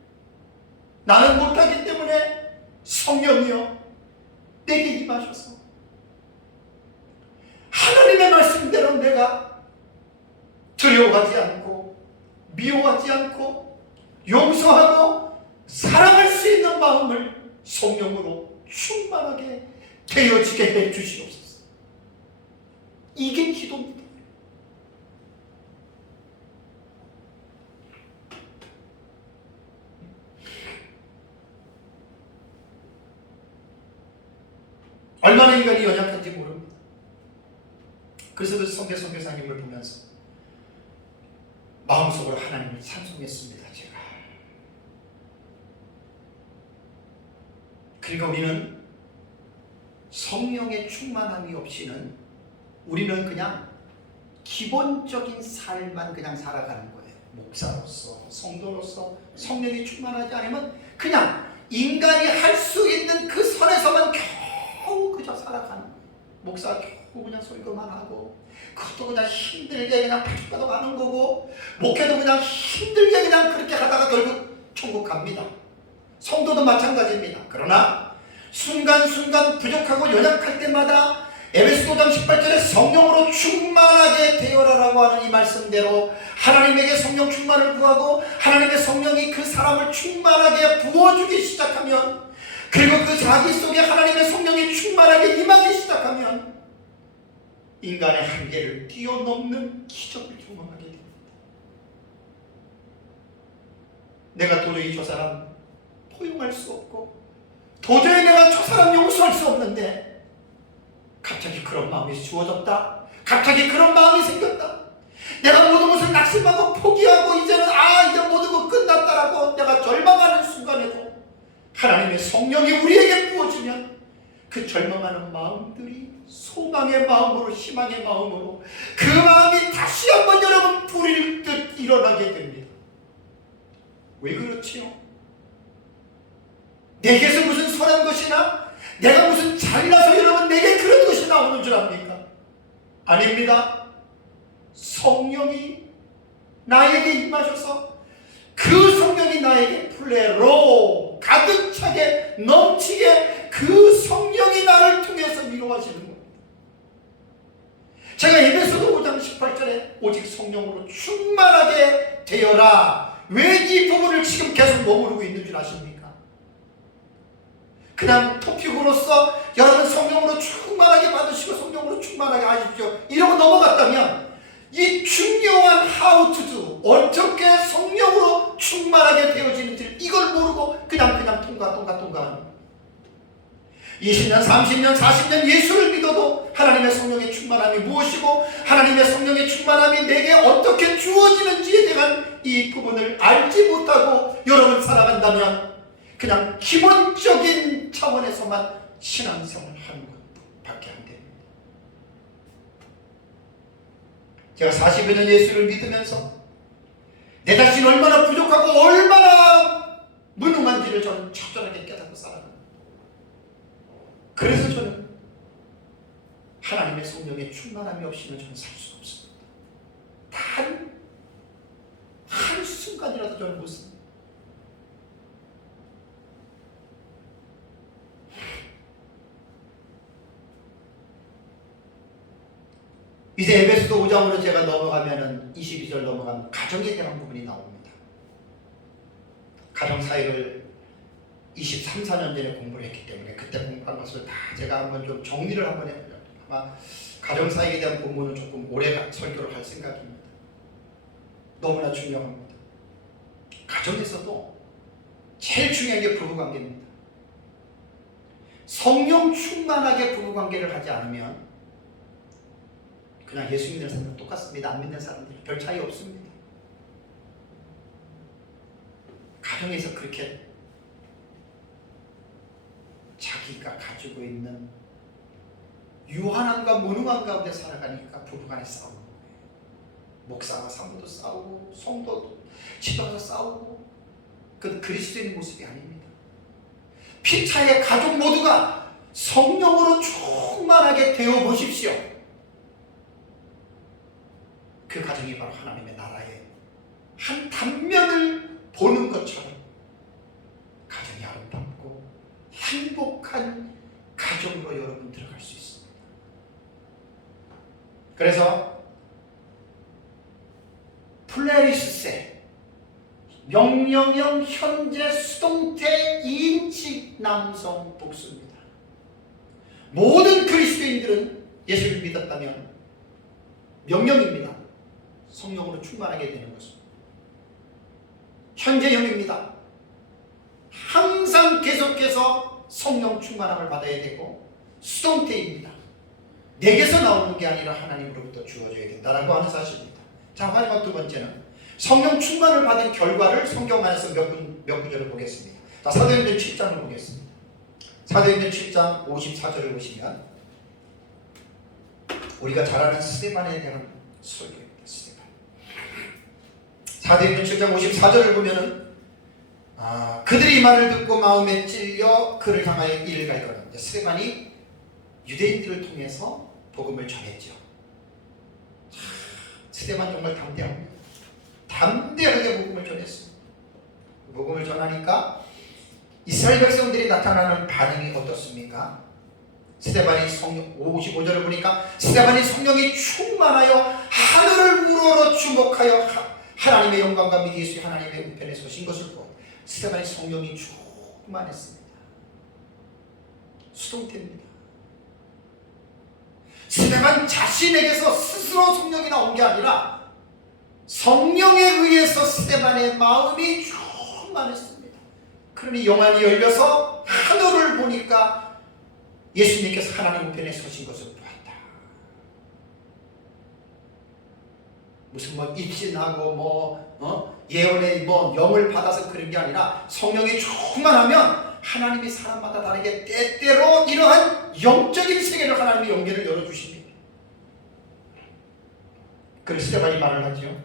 나는 못하기 때문에 성령이여 내게 임하셔서 하나님의 말씀대로 내가 두려워하지 않고 미워하지 않고 용서하고 사랑할 수 있는 마음을 성령으로 충만하게 되어지게 해 주시옵소서. 이게 기도입니다. 얼마나 인간이 연약한지 모릅니다. 그래서 그 선교사님을 보면서 마음속으로 하나님을 찬송했습니다. 제가. 그러니까 우리는 성령의 충만함이 없이는 우리는 그냥 기본적인 삶만 그냥 살아가는 거예요. 목사로서, 성도로서 성령이 충만하지 않으면 그냥 인간이 할 수 있는 그 선에서만 겨우 그저 살아가는 거예요. 목사가 겨우 그냥 설교만 하고, 그것도 그냥 힘들게 그냥 바둑바둑 하는 거고, 목회도 그냥 힘들게 그냥 그렇게 하다가 결국 천국 갑니다. 성도도 마찬가지입니다. 그러나 순간순간 부족하고 연약할 때마다 에베소 5장 18절에 성령으로 충만하게 되어라라고 하는 이 말씀대로 하나님에게 성령 충만을 구하고 하나님의 성령이 그 사람을 충만하게 부어주기 시작하면, 그리고 그 자기 속에 하나님의 성령이 충만하게 임하기 시작하면 인간의 한계를 뛰어넘는 기적을 경험하게 됩니다. 내가 도저히 저 사람 포용할 수 없고 도저히 내가 저 사람 용서할 수 없는데 갑자기 그런 마음이 주어졌다. 갑자기 그런 마음이 생겼다. 내가 모든 것을 낙심하고 포기하고 이제는 이제 모든 것 끝났다라고 내가 절망하는 순간에도 하나님의 성령이 우리에게 부어주면 그 절망하는 마음들이 소망의 마음으로, 희망의 마음으로, 그 마음이 다시 한번 여러분 불일 듯 일어나게 됩니다. 왜 그렇지요? 내게서 무슨 선한 것이나 내가 무슨 잘나서 여러분 내게 그런 것이 나오는 줄 압니까? 아닙니다. 성령이 나에게 임하셔서 그 성령이 나에게 플레로 가득 차게 넘치게 그 성령이 나를 통해서 위로하시는 겁니다. 제가 에베소서 5장 18절에 오직 성령으로 충만하게 되어라, 왜 이 부분을 지금 계속 머무르고 있는 줄 아십니까? 그냥 토픽으로서 여러분 성령으로 충만하게 받으시고 성령으로 충만하게 하십시오 이러고 넘어갔다면, 이 중요한 how to do, 어떻게 성령으로 충만하게 되어지는지 이걸 모르고 그냥 통과하는 거예요. 20년, 30년, 40년 예수를 믿어도 하나님의 성령의 충만함이 무엇이고 하나님의 성령의 충만함이 내게 어떻게 주어지는지에 대한 이 부분을 알지 못하고 여러분 살아간다면 그냥 기본적인 차원에서만 신앙생활을 하는 것밖에 안 됩니다. 제가 40여 년 예수를 믿으면서 내 자신이 얼마나 부족하고 얼마나 무능한지를 저는 적절하게 깨닫고 살아갑니다. 그래서 저는 하나님의 성령의 충만함이 없이는 저는 살 수 없습니다. 단 한순간이라도 저는 못 삽니다. 이제 에베소서 5장으로 제가 넘어가면은 22절 넘어가면 가정에 대한 부분이 나옵니다. 가정사역을 23, 4년 전에 공부를 했기 때문에 그때 공부한 것을 다 제가 한번 좀 정리를 한번 해보려고. 아마 가정사역에 대한 본문은 조금 오래 설교를 할 생각입니다. 너무나 중요합니다. 가정에서도 제일 중요한 게 부부관계입니다. 성령 충만하게 부부관계를 하지 않으면 그냥 예수 믿는 사람은 똑같습니다. 안 믿는 사람들 별 차이 없습니다. 가정에서 그렇게 자기가 가지고 있는 유한함과 무능함 가운데 살아가니까 부부간에 싸우는 거예요. 목사와 사모도 싸우고 성도도 집안에서 싸우고, 그건 그리스도인의 모습이 아닙니다. 피차의 가족 모두가 성령으로 충만하게 되어 보십시오. 그 가정이 바로 하나님의 나라의 한 단면을 보는 것처럼 가정이 아름답고 행복한 가정으로 여러분 들어갈 수 있습니다. 그래서 플레리스세 명령형 현재 수동태 2인칭 남성 복수입니다. 모든 그리스도인들은 예수를 믿었다면 명령입니다. 성령으로 충만하게 되는 것입니다. 현재형입니다. 항상 계속해서 성령 충만함을 받아야 되고, 수동태입니다. 내게서 나오는 게 아니라 하나님으로부터 주어져야 된다라고 하는 사실입니다. 자, 마지막 두 번째는 성령 충만을 받은 결과를 성경 안에서 몇 구절을 보겠습니다. 자, 사도행전 7장을 보겠습니다. 사도행전 7장 54절을 보시면 우리가 잘 아는 스데반에 대한 설교입니다. 스데반. 사도행전 7장 54절을 보면은 그들이 이 말을 듣고 마음에 찔려 그를 향하여 이를 갈거라. 스데반이 유대인들을 통해서 복음을 전했죠. 스데반 정말 담대합니다. 담대하게 복음을 전했습니다. 복음을 전하니까 이스라엘 백성들이 나타나는 반응이 어떻습니까? 스데반이 55절을 보니까 스데반이 성령이 충만하여 하늘을 우러러 주목하여 하나님의 영광과 및 예수 하나님의 우편에 서신 것을 보고 스데반이 성령이 충만했습니다. 수동태입니다. 스데반 자신에게서 스스로 성령이 나온 게 아니라 성령에 의해서 스데반의 마음이 충만했습니다. 그러니 영안이 열려서 하늘을 보니까 예수님께서 하나님 우편에 서신 것을 보았다. 무슨 입신하고 예언의 영을 받아서 그런 게 아니라 성령이 충만하면 하나님이 사람마다 다르게 때때로 이러한 영적인 세계를 하나님의 영계를 열어주십니다. 그래서 스데반이 말을 하죠.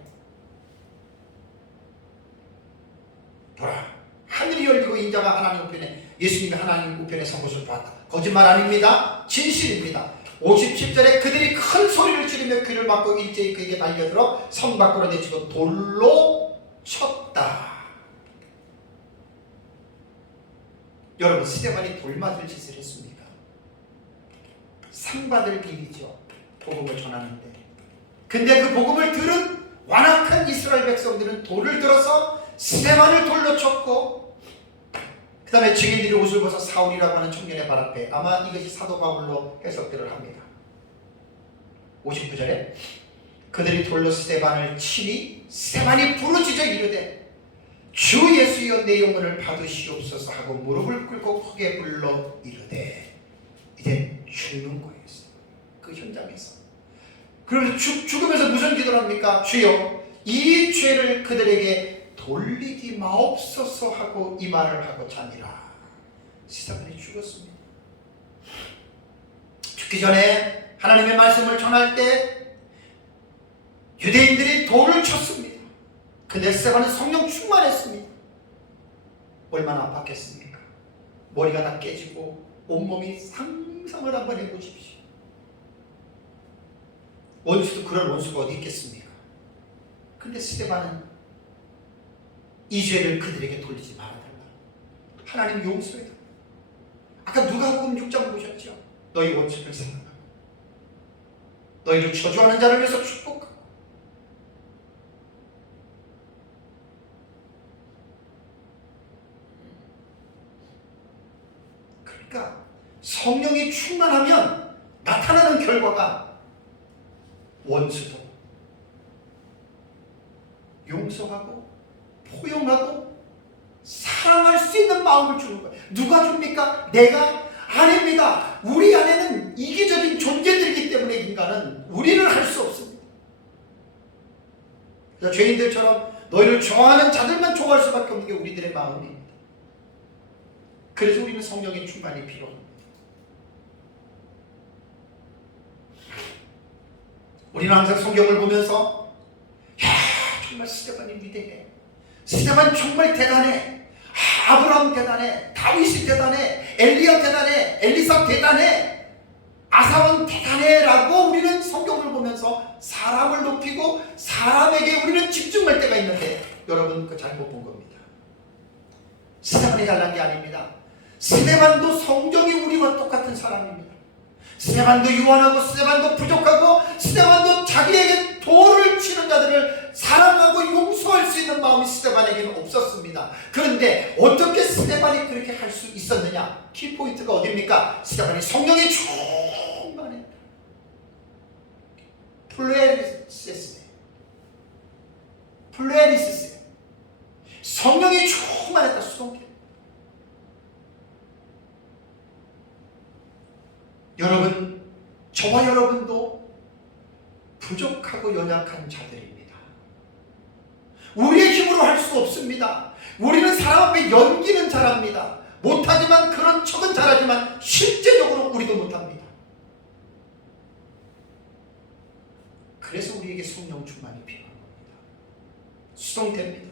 보라, 하늘이 열리고 인자가 하나님 우편에 예수님이 하나님 우편에 선 것을 보았다. 거짓말 아닙니다. 진실입니다. 57절에 그들이 큰 소리를 지르며 귀를 막고 일제히 그에게 달려들어 성 밖으로 내치고 돌로 쳤다. 여러분, 스데반이 돌 맞을 짓을 했습니까? 상 받을 일이죠. 복음을 전하는데. 근데 그 복음을 들은 완악한 이스라엘 백성들은 돌을 들어서 스데반을 돌로 쳤고, 그 다음에 증인들이 옷을 벗어 사울이라고 하는 청년의 발 앞에, 아마 이것이 사도 바울로 해석들을 합니다. 59절에 그들이 돌로 스데반을 치니 스데반이 부르짖어 이르되 주 예수여 내 영혼을 받으시옵소서 하고 무릎을 꿇고 크게 불러 이르되 이제 죽는 거였어요. 그 현장에서. 그래서 죽으면서 무슨 기도를 합니까? 주여 이 죄를 그들에게 돌리지 마옵소서 하고 이 말을 하고 자니라. 스데반이 죽었습니다. 죽기 전에 하나님의 말씀을 전할 때 유대인들이 돌을 쳤습니다. 근데 스데반은 성령 충만했습니다. 얼마나 아팠겠습니까? 머리가 다 깨지고 온몸이 상상을 한번 해보십시오. 원수도 그런 원수가 어디 있겠습니까? 근데 스데반은 이 죄를 그들에게 돌리지 말아달라. 하나님 용서해달라. 아까 누가복음 6장 보셨죠? 너희 원수를 생각하고 너희를 저주하는 자를 위해서 축복하고 그러니까 성령이 충만하면 나타나는 결과가 원수도 용서하고 포용하고 사랑할 수 있는 마음을 주는 거예요. 누가 줍니까? 내가? 아닙니다. 우리 안에는 이기적인 존재들이기 때문에 인간은 우리는 할 수 없습니다. 죄인들처럼 너희를 좋아하는 자들만 좋아할 수밖에 없는 게 우리들의 마음입니다. 그래서 우리는 성령의 충만이 필요합니다. 우리는 항상 성경을 보면서 정말 스데반이 위대해. 스데반 정말 대단해. 아브라함 대단해. 다윗이 대단해. 엘리야 대단해. 엘리사 대단해. 아사원 대단해 라고 우리는 성경을 보면서 사람을 높이고 사람에게 우리는 집중할 때가 있는데 여러분 그 잘못 본 겁니다. 스데반이 잘난 게 아닙니다. 스데반도 성경이 우리와 똑같은 사람입니다. 스데반도 유한하고 스데반도 부족하고 스데반도 자기에게 돌을 치는 자들을 사랑하고 용서할 수 있는 마음이 스데반에게는 없었습니다. 그런데 어떻게 스데반이 그렇게 할 수 있었느냐? 키포인트가 어디입니까? 스데반이 성령이 충만했다. 플레리시스 성령이 충만했다. 수동태. 여러분, 저와 여러분도 부족하고 연약한 자들입니다. 우리의 힘으로 할 수 없습니다. 우리는 사람 앞에 연기는 잘합니다. 못하지만 그런 척은 잘하지만 실제적으로 우리도 못합니다. 그래서 우리에게 성령 충만이 필요한 겁니다. 수동됩니다.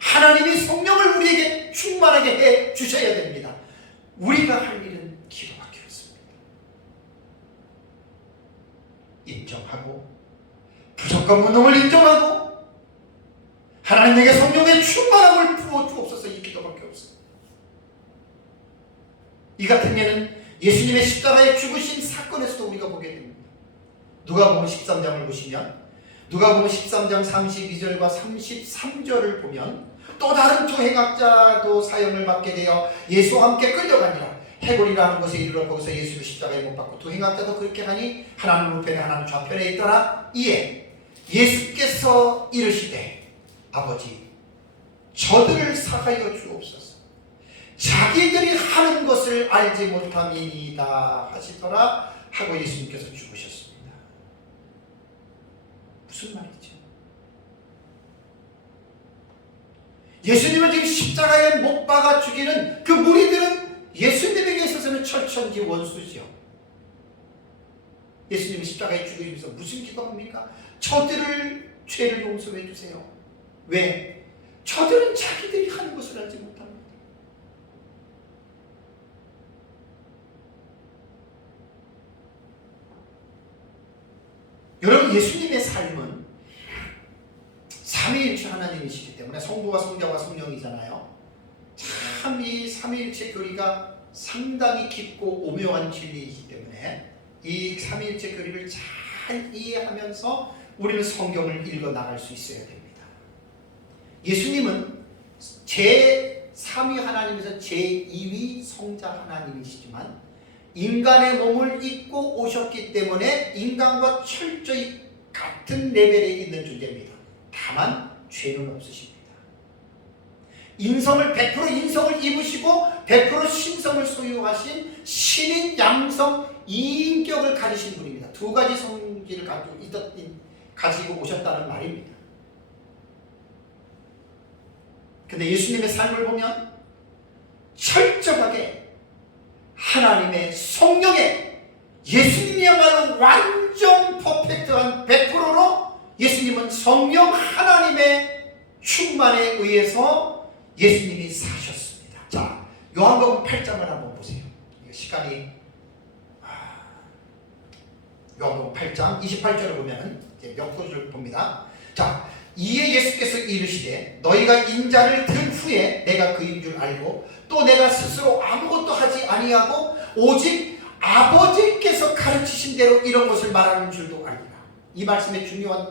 하나님이 성령을 우리에게 충만하게 해 주셔야 됩니다. 우리가 할 일은 기도밖에 없습니다. 인정하고 부족한 무능을 인정하고 하나님에게 성령의 충만함을 부어주옵소서, 이 기도밖에 없습니다. 이 같은 예는 예수님의 십자가에 죽으신 사건에서도 우리가 보게 됩니다. 누가복음 13장을 보시면 누가복음 13장 32절과 33절을 보면 또 다른 두 행악자도 사형을 받게 되어 예수와 함께 끌려가니라. 해골이라는 곳에 이르러 거기서 예수를 십자가에 못 박고 두 행악자도 그렇게 하니 하나는 우편에 하나는 좌편에 있더라. 이에 예수께서 이르시되 아버지 저들을 사하여 주옵소서, 자기들이 하는 것을 알지 못함이니이다 하시더라 하고 예수님께서 죽으셨습니다. 무슨 말이죠? 예수님을 지금 십자가에 못 박아 죽이는 그 무리들은 예수님에게 있어서는 철천지 원수죠. 예수님이 십자가에 죽으시면서 무슨 기도합니까? 저들을 죄를 용서해 주세요. 왜? 저들은 자기들이 하는 것을 알지 못합니다. 여러분, 예수님의 삶은 삼위일체 하나님이시기 때문에 성부와 성자와 성령이잖아요. 참 이 삼위일체 교리가 상당히 깊고 오묘한 진리이기 때문에 이 삼위일체 교리를 잘 이해하면서 우리는 성경을 읽어 나갈 수 있어야 됩니다. 예수님은 제3위 하나님에서 제2위 성자 하나님이시지만 인간의 몸을 입고 오셨기 때문에 인간과 철저히 같은 레벨에 있는 존재입니다. 다만 죄는 없으십니다. 인성을 100% 인성을 입으시고 100% 신성을 소유하신 신인 양성 이인격을 가지신 분입니다. 두 가지 성질을 가지고 오셨다는 말입니다. 근데 예수님의 삶을 보면 철저하게 하나님의 성령에 예수님이야말로 완전 퍼펙트한 100%로 예수님은 성령 하나님의 충만에 의해서 예수님이 사셨습니다. 자, 요한복음 8장을 한번 보세요. 시간이 요한복음 8장 28절을 보면 이제 몇 구절을 봅니다. 자, 이에 예수께서 이르시되 너희가 인자를 든 후에 내가 그인 줄 알고 또 내가 스스로 아무것도 하지 아니하고 오직 아버지께서 가르치신 대로 이런 것을 말하는 줄도 알리라. 이 말씀의 중요한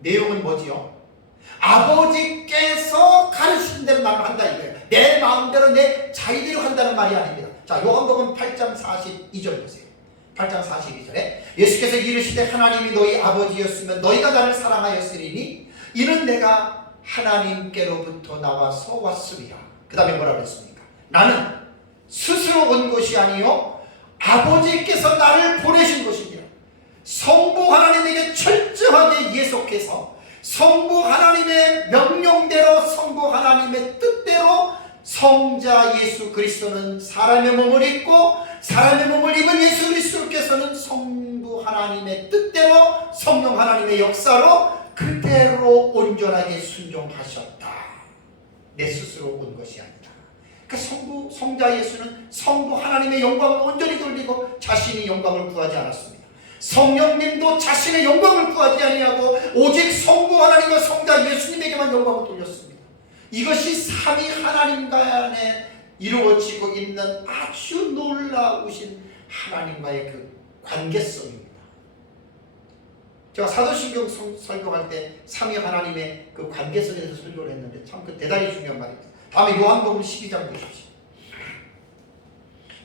내용은 뭐지요? 아버지께서 가르치신 대로 나를 한다 이거예요. 내 마음대로 내 자의대로 한다는 말이 아닙니다. 자, 요한복음 8장 42절 보세요. 8장 42절에 예수께서 이르시되 하나님이 너희 아버지였으면 너희가 나를 사랑하였으리니 이는 내가 하나님께로부터 나와서 왔으리라. 그 다음에 뭐라 그랬습니까? 나는 스스로 온 것이 아니요 아버지께서 나를 보내신 것입니다. 성부 하나님에게 철저하게 예속해서 성부 하나님의 명령대로 성부 하나님의 뜻대로 성자 예수 그리스도는 사람의 몸을 입고 사람의 몸을 입은 예수 그리스도께서는 성부 하나님의 뜻대로 성령 하나님의 역사로 그대로 온전하게 순종하셨다. 내 스스로 온 것이 아니다. 그 성자 예수는 성부 하나님의 영광을 온전히 돌리고 자신이 영광을 구하지 않았습니다. 성령님도 자신의 영광을 구하지 아니하고 오직 성부 하나님과 성자 예수님에게만 영광을 돌렸습니다. 이것이 삼위 하나님 간에 이루어지고 있는 아주 놀라우신 하나님과의 그 관계성입니다. 제가 사도신경 설교할 때 삼위 하나님의 그 관계성에 대해서 설교를 했는데 참 그 대단히 중요한 말입니다. 다음에 요한복음 12장 보십시오.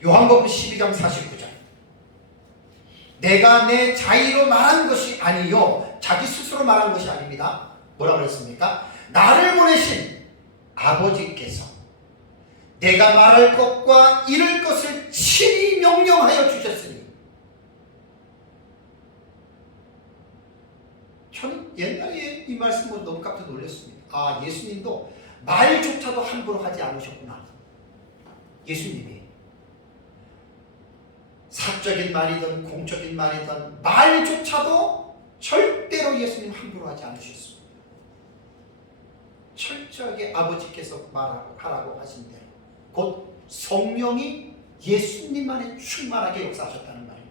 요한복음 12장 49절. 내가 내 자의로 말한 것이 아니요 자기 스스로 말한 것이 아닙니다. 뭐라 그랬습니까? 나를 보내신 아버지께서 내가 말할 것과 이룰 것을 친히 명령하여 주셨으니 저는 옛날에 이 말씀으로 너무 깜짝 놀랐습니다. 아, 예수님도 말조차도 함부로 하지 않으셨구나. 예수님이 사적인 말이든 공적인 말이든 말조차도 절대로 예수님 함부로 하지 않으셨습니다. 철저하게 아버지께서 말하라고 하신 대로 곧 성령이 예수님 안에 충만하게 역사하셨다는 말입니다.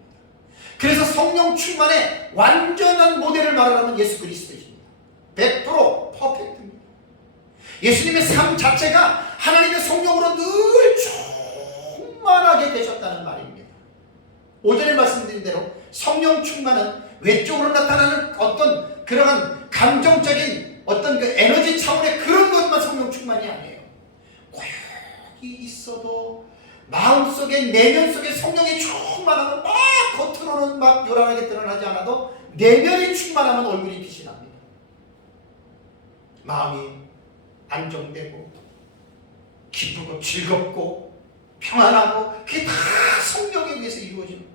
그래서 성령 충만의 완전한 모델을 말하라면 예수 그리스도이십니다. 100% 퍼펙트입니다. 예수님의 삶 자체가 하나님의 성령으로 늘 충만하게 되셨다는 말입니다. 오전에 말씀드린 대로 성령 충만은 외적으로 나타나는 어떤 그러한 감정적인 어떤 그 에너지 차원의 그런 것만 성령 충만이 아니에요. 고요히 있어도 마음속에 내면 속에 성령이 충만하면 막 겉으로는 막 요란하게 드러나지 않아도 내면이 충만하면 얼굴이 빛이 납니다. 마음이 안정되고 기쁘고 즐겁고 평안하고 그게 다 성령에 의해서 이루어집니다.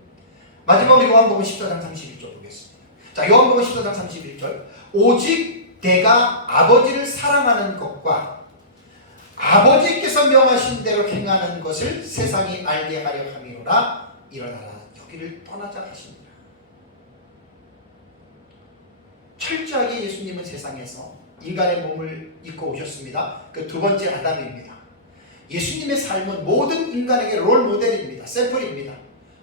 마지막으로 요한복음 14장 31절 보겠습니다. 자, 요한복음 14장 31절 오직 내가 아버지를 사랑하는 것과 아버지께서 명하신 대로 행하는 것을 세상이 알게 하려 함이로라. 일어나라 여기를 떠나자 하십니다. 철저하게 예수님은 세상에서 인간의 몸을 입고 오셨습니다. 그 두 번째 아담입니다. 예수님의 삶은 모든 인간에게 롤 모델입니다. 샘플입니다.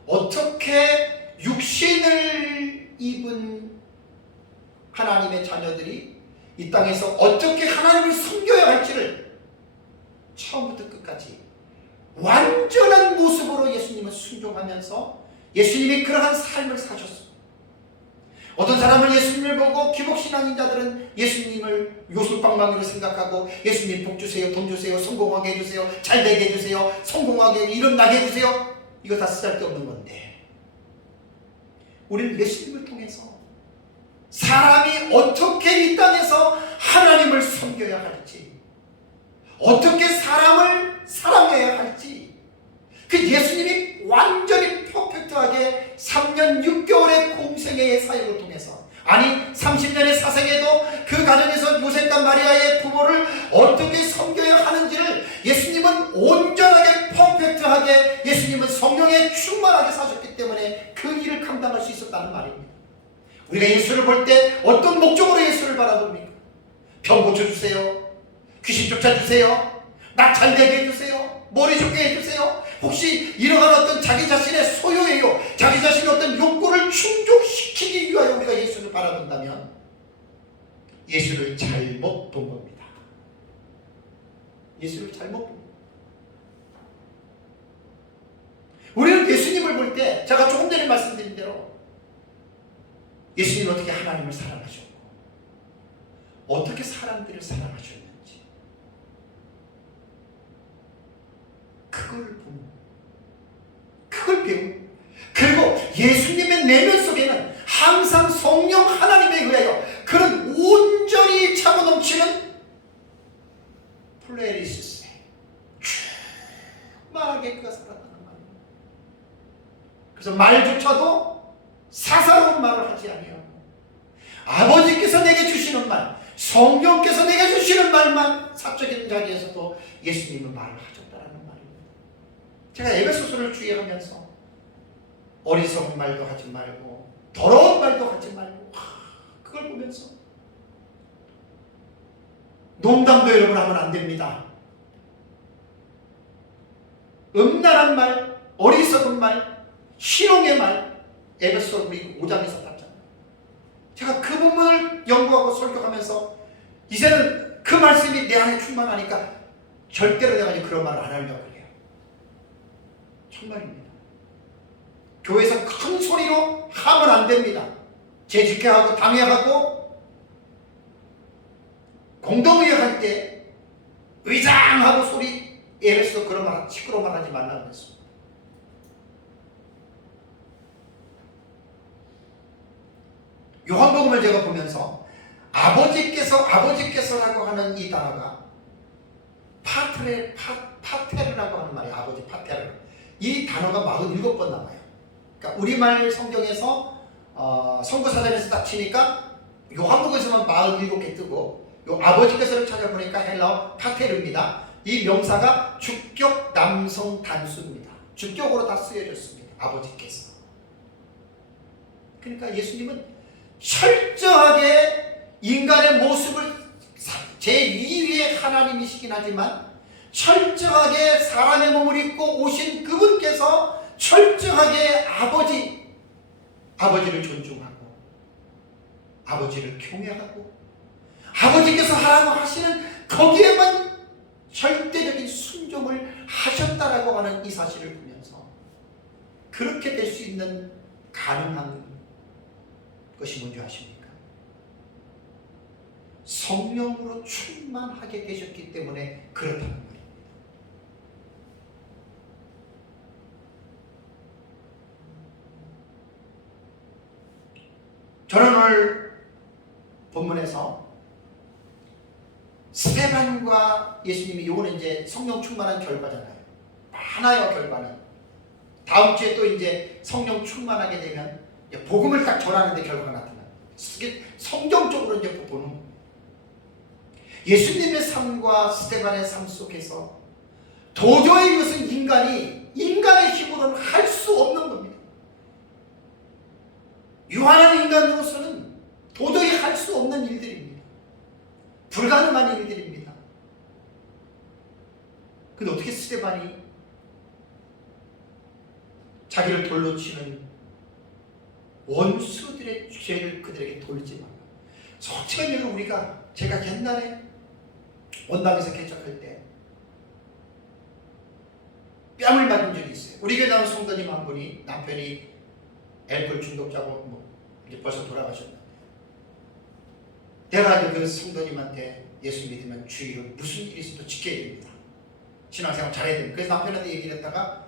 어떻게 육신을 입은 하나님의 자녀들이 이 땅에서 어떻게 하나님을 섬겨야 할지를 처음부터 끝까지 완전한 모습으로 예수님을 순종하면서 예수님이 그러한 삶을 사셨습니다. 어떤 사람은 예수님을 보고 기복신앙인자들은 예수님을 요술방망이로 생각하고 예수님 복 주세요, 돈 주세요, 성공하게 해주세요, 잘되게 해주세요, 성공하게 일어나게 해주세요. 이거 다 쓰잘데없는 건데 우리는 예수님을 통해서 사람이 어떻게 이 땅에서 하나님을 섬겨야 할지, 어떻게 사람을 사랑해야 할지, 그 예수님이 완전히 퍼펙트하게 3년 6개월의 공생애의 사역을 통해서, 아니 30년의 사생에도 그 가정에서 요셉과 마리아의 부모를 어떻게 섬겨야 하는지를 예수님은 온전하게 퍼펙트하게 예수님은 성령에 충만하게 사셨기 때문에 그 일을 감당할 수 있었다는 말입니다. 우리가 예수를 볼 때 어떤 목적으로 예수를 바라봅니까? 병 고쳐주세요, 귀신 쫓아주세요, 나 잘되게 해주세요, 머리 좋게 해주세요. 혹시 이러한 어떤 자기 자신의 소유예요, 자기 자신의 어떤 욕구를 충족시키기 위하여 우리가 예수를 바라본다면 예수를 잘못 본 겁니다. 예수를 잘못 본 겁니다. 우리는 예수님을 볼 때 제가 조금 전에 말씀드린 대로 예수님은 어떻게 하나님을 사랑하셨고 어떻게 사람들을 사랑하셨는지 그걸 보고 그걸 배우고, 그리고 예수님의 내면 속에는 항상 성령 하나님에 의하여 그런 온전히 차고 넘치는 플레리시스 충만하게 그가 살았다는 말입니다. 그래서 말조차도 사사로운 말을 하지 아니하고 아버지께서 내게 주시는 말, 성령께서 내게 주시는 말만 사적인 자리에서도 예수님은 말을 하셨다라는 말입니다. 제가 에베소서를 주의하면서 어리석은 말도 하지 말고 더러운 말도 하지 말고 그걸 보면서 농담도 여러분 하면 안 됩니다. 음란한 말, 어리석은 말, 희롱의 말, 에베소 우리 5장에서 봤잖아요. 제가 그 부분을 연구하고 설교하면서 이제는 그 말씀이 내 안에 충만하니까 절대로 내가 이제 그런 말을 안 하려고 해요. 정말입니다. 교회에서 큰 소리로 하면 안 됩니다. 재직회하고 당회하고 공동의회 할 때 의장하고 소리 에베소 그런 말 시끄러운 말 하지 말라고 했습니다. 요한복음을 제가 보면서 아버지께서라고 하는 이 단어가 파테르라고 하는 말이에요. 아버지 파테르. 이 단어가 47번 나와요. 그러니까 우리말 성경에서 선구사전에서 딱 치니까 요한복음에서만 47개 뜨고 요 아버지께서를 찾아보니까 헬라어 파테르입니다. 이 명사가 주격 남성 단수입니다. 주격으로 다 쓰여졌습니다. 아버지께서. 그러니까 예수님은 철저하게 인간의 모습을 제2위의 하나님이시긴 하지만 철저하게 사람의 몸을 입고 오신 그분께서 철저하게 아버지를 존중하고 아버지를 경외하고 아버지께서 하라고 하시는 거기에만 절대적인 순종을 하셨다라고 하는 이 사실을 보면서 그렇게 될 수 있는 가능한 것이 뭔지 아십니까? 성령으로 충만하게 되셨기 때문에 그렇다는 말입니다. 저는 오늘 본문에서 스데반과 예수님이 요거는 이제 성령 충만한 결과잖아요. 많아요, 결과는. 다음 주에 또 이제 성령 충만하게 되면 복음을 딱 전하는데 결과가 나타나요. 성경적으로 이제 보는 겁니다. 예수님의 삶과 스데반의 삶 속에서 도저히 이것은 인간의 힘으로는 할 수 없는 겁니다. 유한한 인간으로서는 도저히 할 수 없는 일들입니다. 불가능한 일들입니다. 근데 어떻게 스데반이 자기를 돌로 치는 원수들의 죄를 그들에게 돌리지 말라. 솔직히 제가 옛날에 원당에서 개척할 때 뺨을 맞은 적이 있어요. 우리 교회 나온 성도님 한 분이 남편이 알코올 중독자고 이제 벌써 돌아가셨는데 내가 그 성도님한테 예수 믿으면 주의를 무슨 일이 있어도 지켜야 됩니다. 신앙생활 잘해야 됩니다. 그래서 남편한테 얘기를 했다가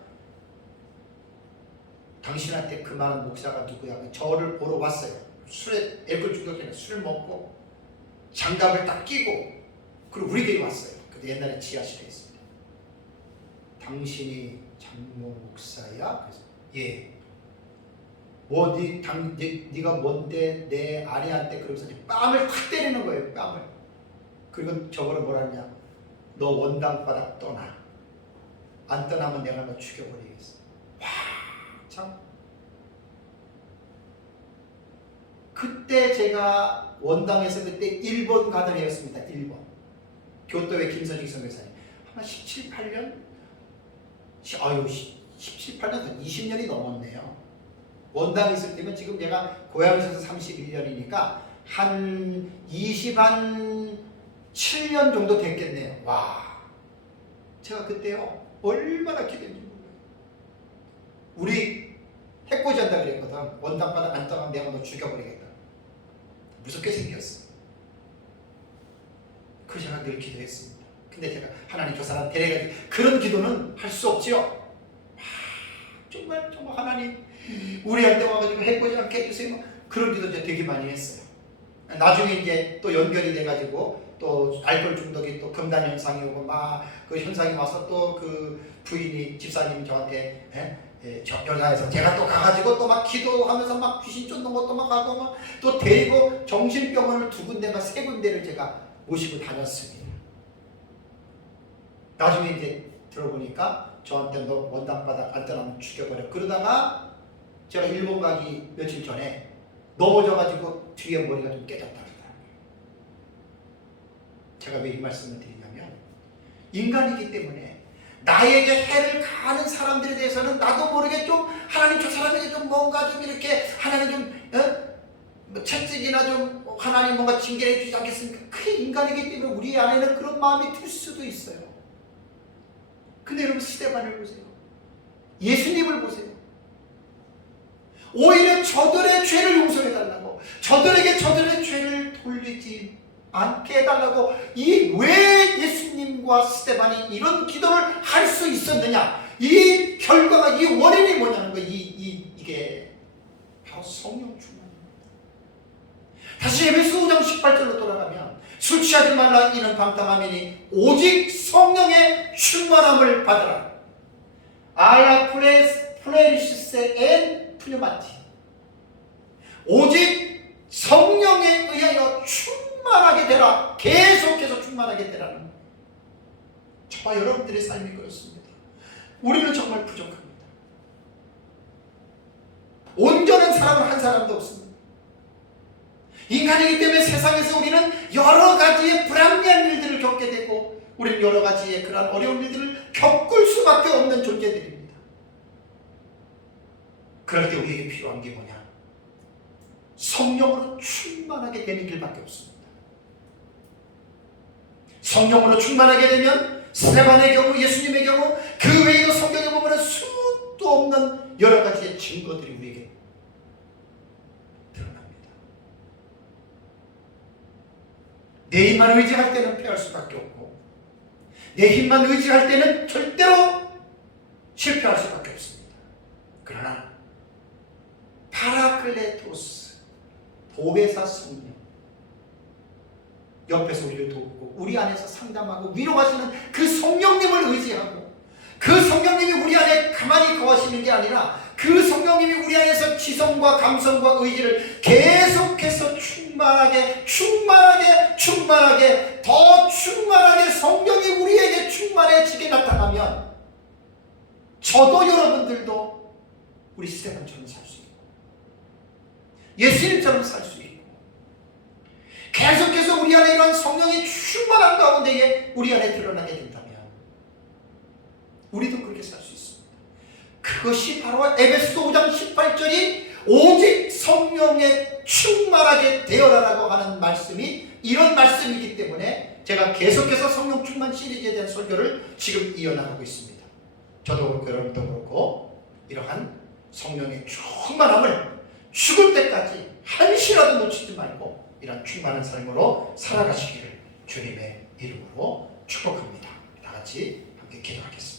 당신한테 그 말한 목사가 누구야? 저를 보러 왔어요. 알코올 중독자는 술 먹고 장갑을 딱 끼고 그리고 우리 교회 왔어요. 그때 옛날에 지하실에 있습니다. 당신이 장모 목사야? 그래서 예. 네가 뭔데 내 아내한테 그러면서 뺨을 탁 때리는 거예요. 뺨을. 그리고 저거를 뭐라 하냐? 너 원당 바닥 떠나. 안 떠나면 내가 너 죽여버리겠어. 와, 참. 그때 제가 원당에서 그때 1번 가던이었습니다. 1번. 교토의 김선식 선교사님. 아마 17, 18년? 17, 18년, 20년이 넘었네요. 원당에 있을 때면 지금 제가 고향에 있어서 31년이니까 한 27년 정도 됐겠네요. 와, 제가 그때요 얼마나 기도했는지 몰라요. 우리 해코지 한다 그랬거든. 원당바닥 안 떠가면 내가 너 죽여버리겠다. 무섭게 생겼어. 그 제가 늘 기도했습니다. 근데 제가 하나님 저 사람 데려가지 그런 기도는 할 수 없지요. 정말 하나님 우리한테 와가지고 해코지 않게 해주세요. 그런 기도 되게 많이 했어요. 나중에 이제 또 연결이 돼가지고 또 알코올 중독이 또 금단 현상이 오고 막 그 현상이 와서 또 그 부인이 집사님 저한테 전화해서 제가 또 가가지고 또 막 기도하면서 막 귀신 쫓는 것도 막 하고 막 또 데리고 정신병원을 2군데가 3군데를 제가 모시고 다녔습니다. 나중에 이제 들어보니까 저한테 너 원당바닥 안 떠나면 죽여버려. 그러다가 제가 일본 가기 며칠 전에 넘어져가지고 뒤에 머리가 좀 깨졌다 그러더라고요. 제가 왜 이 말씀을 드리냐면 인간이기 때문에 나에게 해를 가하는 사람들에 대해서는 나도 모르게 좀 하나님 저 사람에게 좀 뭔가 좀 이렇게 하나님 좀 채찍이나 좀 하나님 뭔가 징계해 주지 않겠습니까? 그게 인간이기 때문에 우리 안에는 그런 마음이 들 수도 있어요. 근데 여러분 스데반을 보세요. 예수님을 보세요. 오히려 저들의 죄를 용서해달라고 저들에게 저들의 죄를 돌리지 않게 해달라고 왜 예수님과 스데반이 이런 기도를 할 수 있었느냐 이 결과가 이 원인이 뭐냐는 거예요. 이게 바로 성령 충만입니다. 다시 에베소 5장 18절로 돌아가면 술 취하지 말라 이는 방탕함이니 오직 성령의 충만함을 받으라. 알라 플레리시세 엔 플류마티 오직 성령에 의하여 되라. 계속해서 충만하게 되라는 저와 여러분들의 삶이 그렇습니다. 우리는 정말 부족합니다. 온전한 사람은 한 사람도 없습니다. 인간이기 때문에 세상에서 우리는 여러 가지의 불합리한 일들을 겪게 되고 우리는 여러 가지의 그런 어려운 일들을 겪을 수밖에 없는 존재들입니다. 그럴 때 우리에게 필요한 게 뭐냐? 성령으로 충만하게 되는 길밖에 없습니다. 성령으로 충만하게 되면 스데반의 경우, 예수님의 경우, 그 외에도 성경에 보면 수도 없는 여러 가지의 증거들이 우리에게 드러납니다. 내 힘만 의지할 때는 패할 수밖에 없고 내 힘만 의지할 때는 절대로 실패할 수밖에 없습니다. 그러나 파라클레토스, 보배사 성령, 옆에서 우리를 돕고 우리 안에서 상담하고 위로하시는 그 성령님을 의지하고 그 성령님이 우리 안에 가만히 거하시는 게 아니라 그 성령님이 우리 안에서 지성과 감성과 의지를 계속해서 충만하게 더 충만하게 성령이 우리에게 충만해지게 나타나면 저도 여러분들도 우리 스데반처럼 살 수 있고 예수님처럼 살 수 있고 계속해서 우리 안에 이런 성령이 충만한 가운데에 우리 안에 드러나게 된다면 우리도 그렇게 살 수 있습니다. 그것이 바로 에베소서 5장 18절이 오직 성령에 충만하게 되어라라고 하는 말씀이 이런 말씀이기 때문에 제가 계속해서 성령 충만 시리즈에 대한 설교를 지금 이어나가고 있습니다. 저도 그렇고 여러분도 그렇고 이러한 성령의 충만함을 죽을 때까지 한시라도 놓치지 말고 이런 충만한 삶으로 살아가시기를 주님의 이름으로 축복합니다. 다 같이 함께 기도하겠습니다.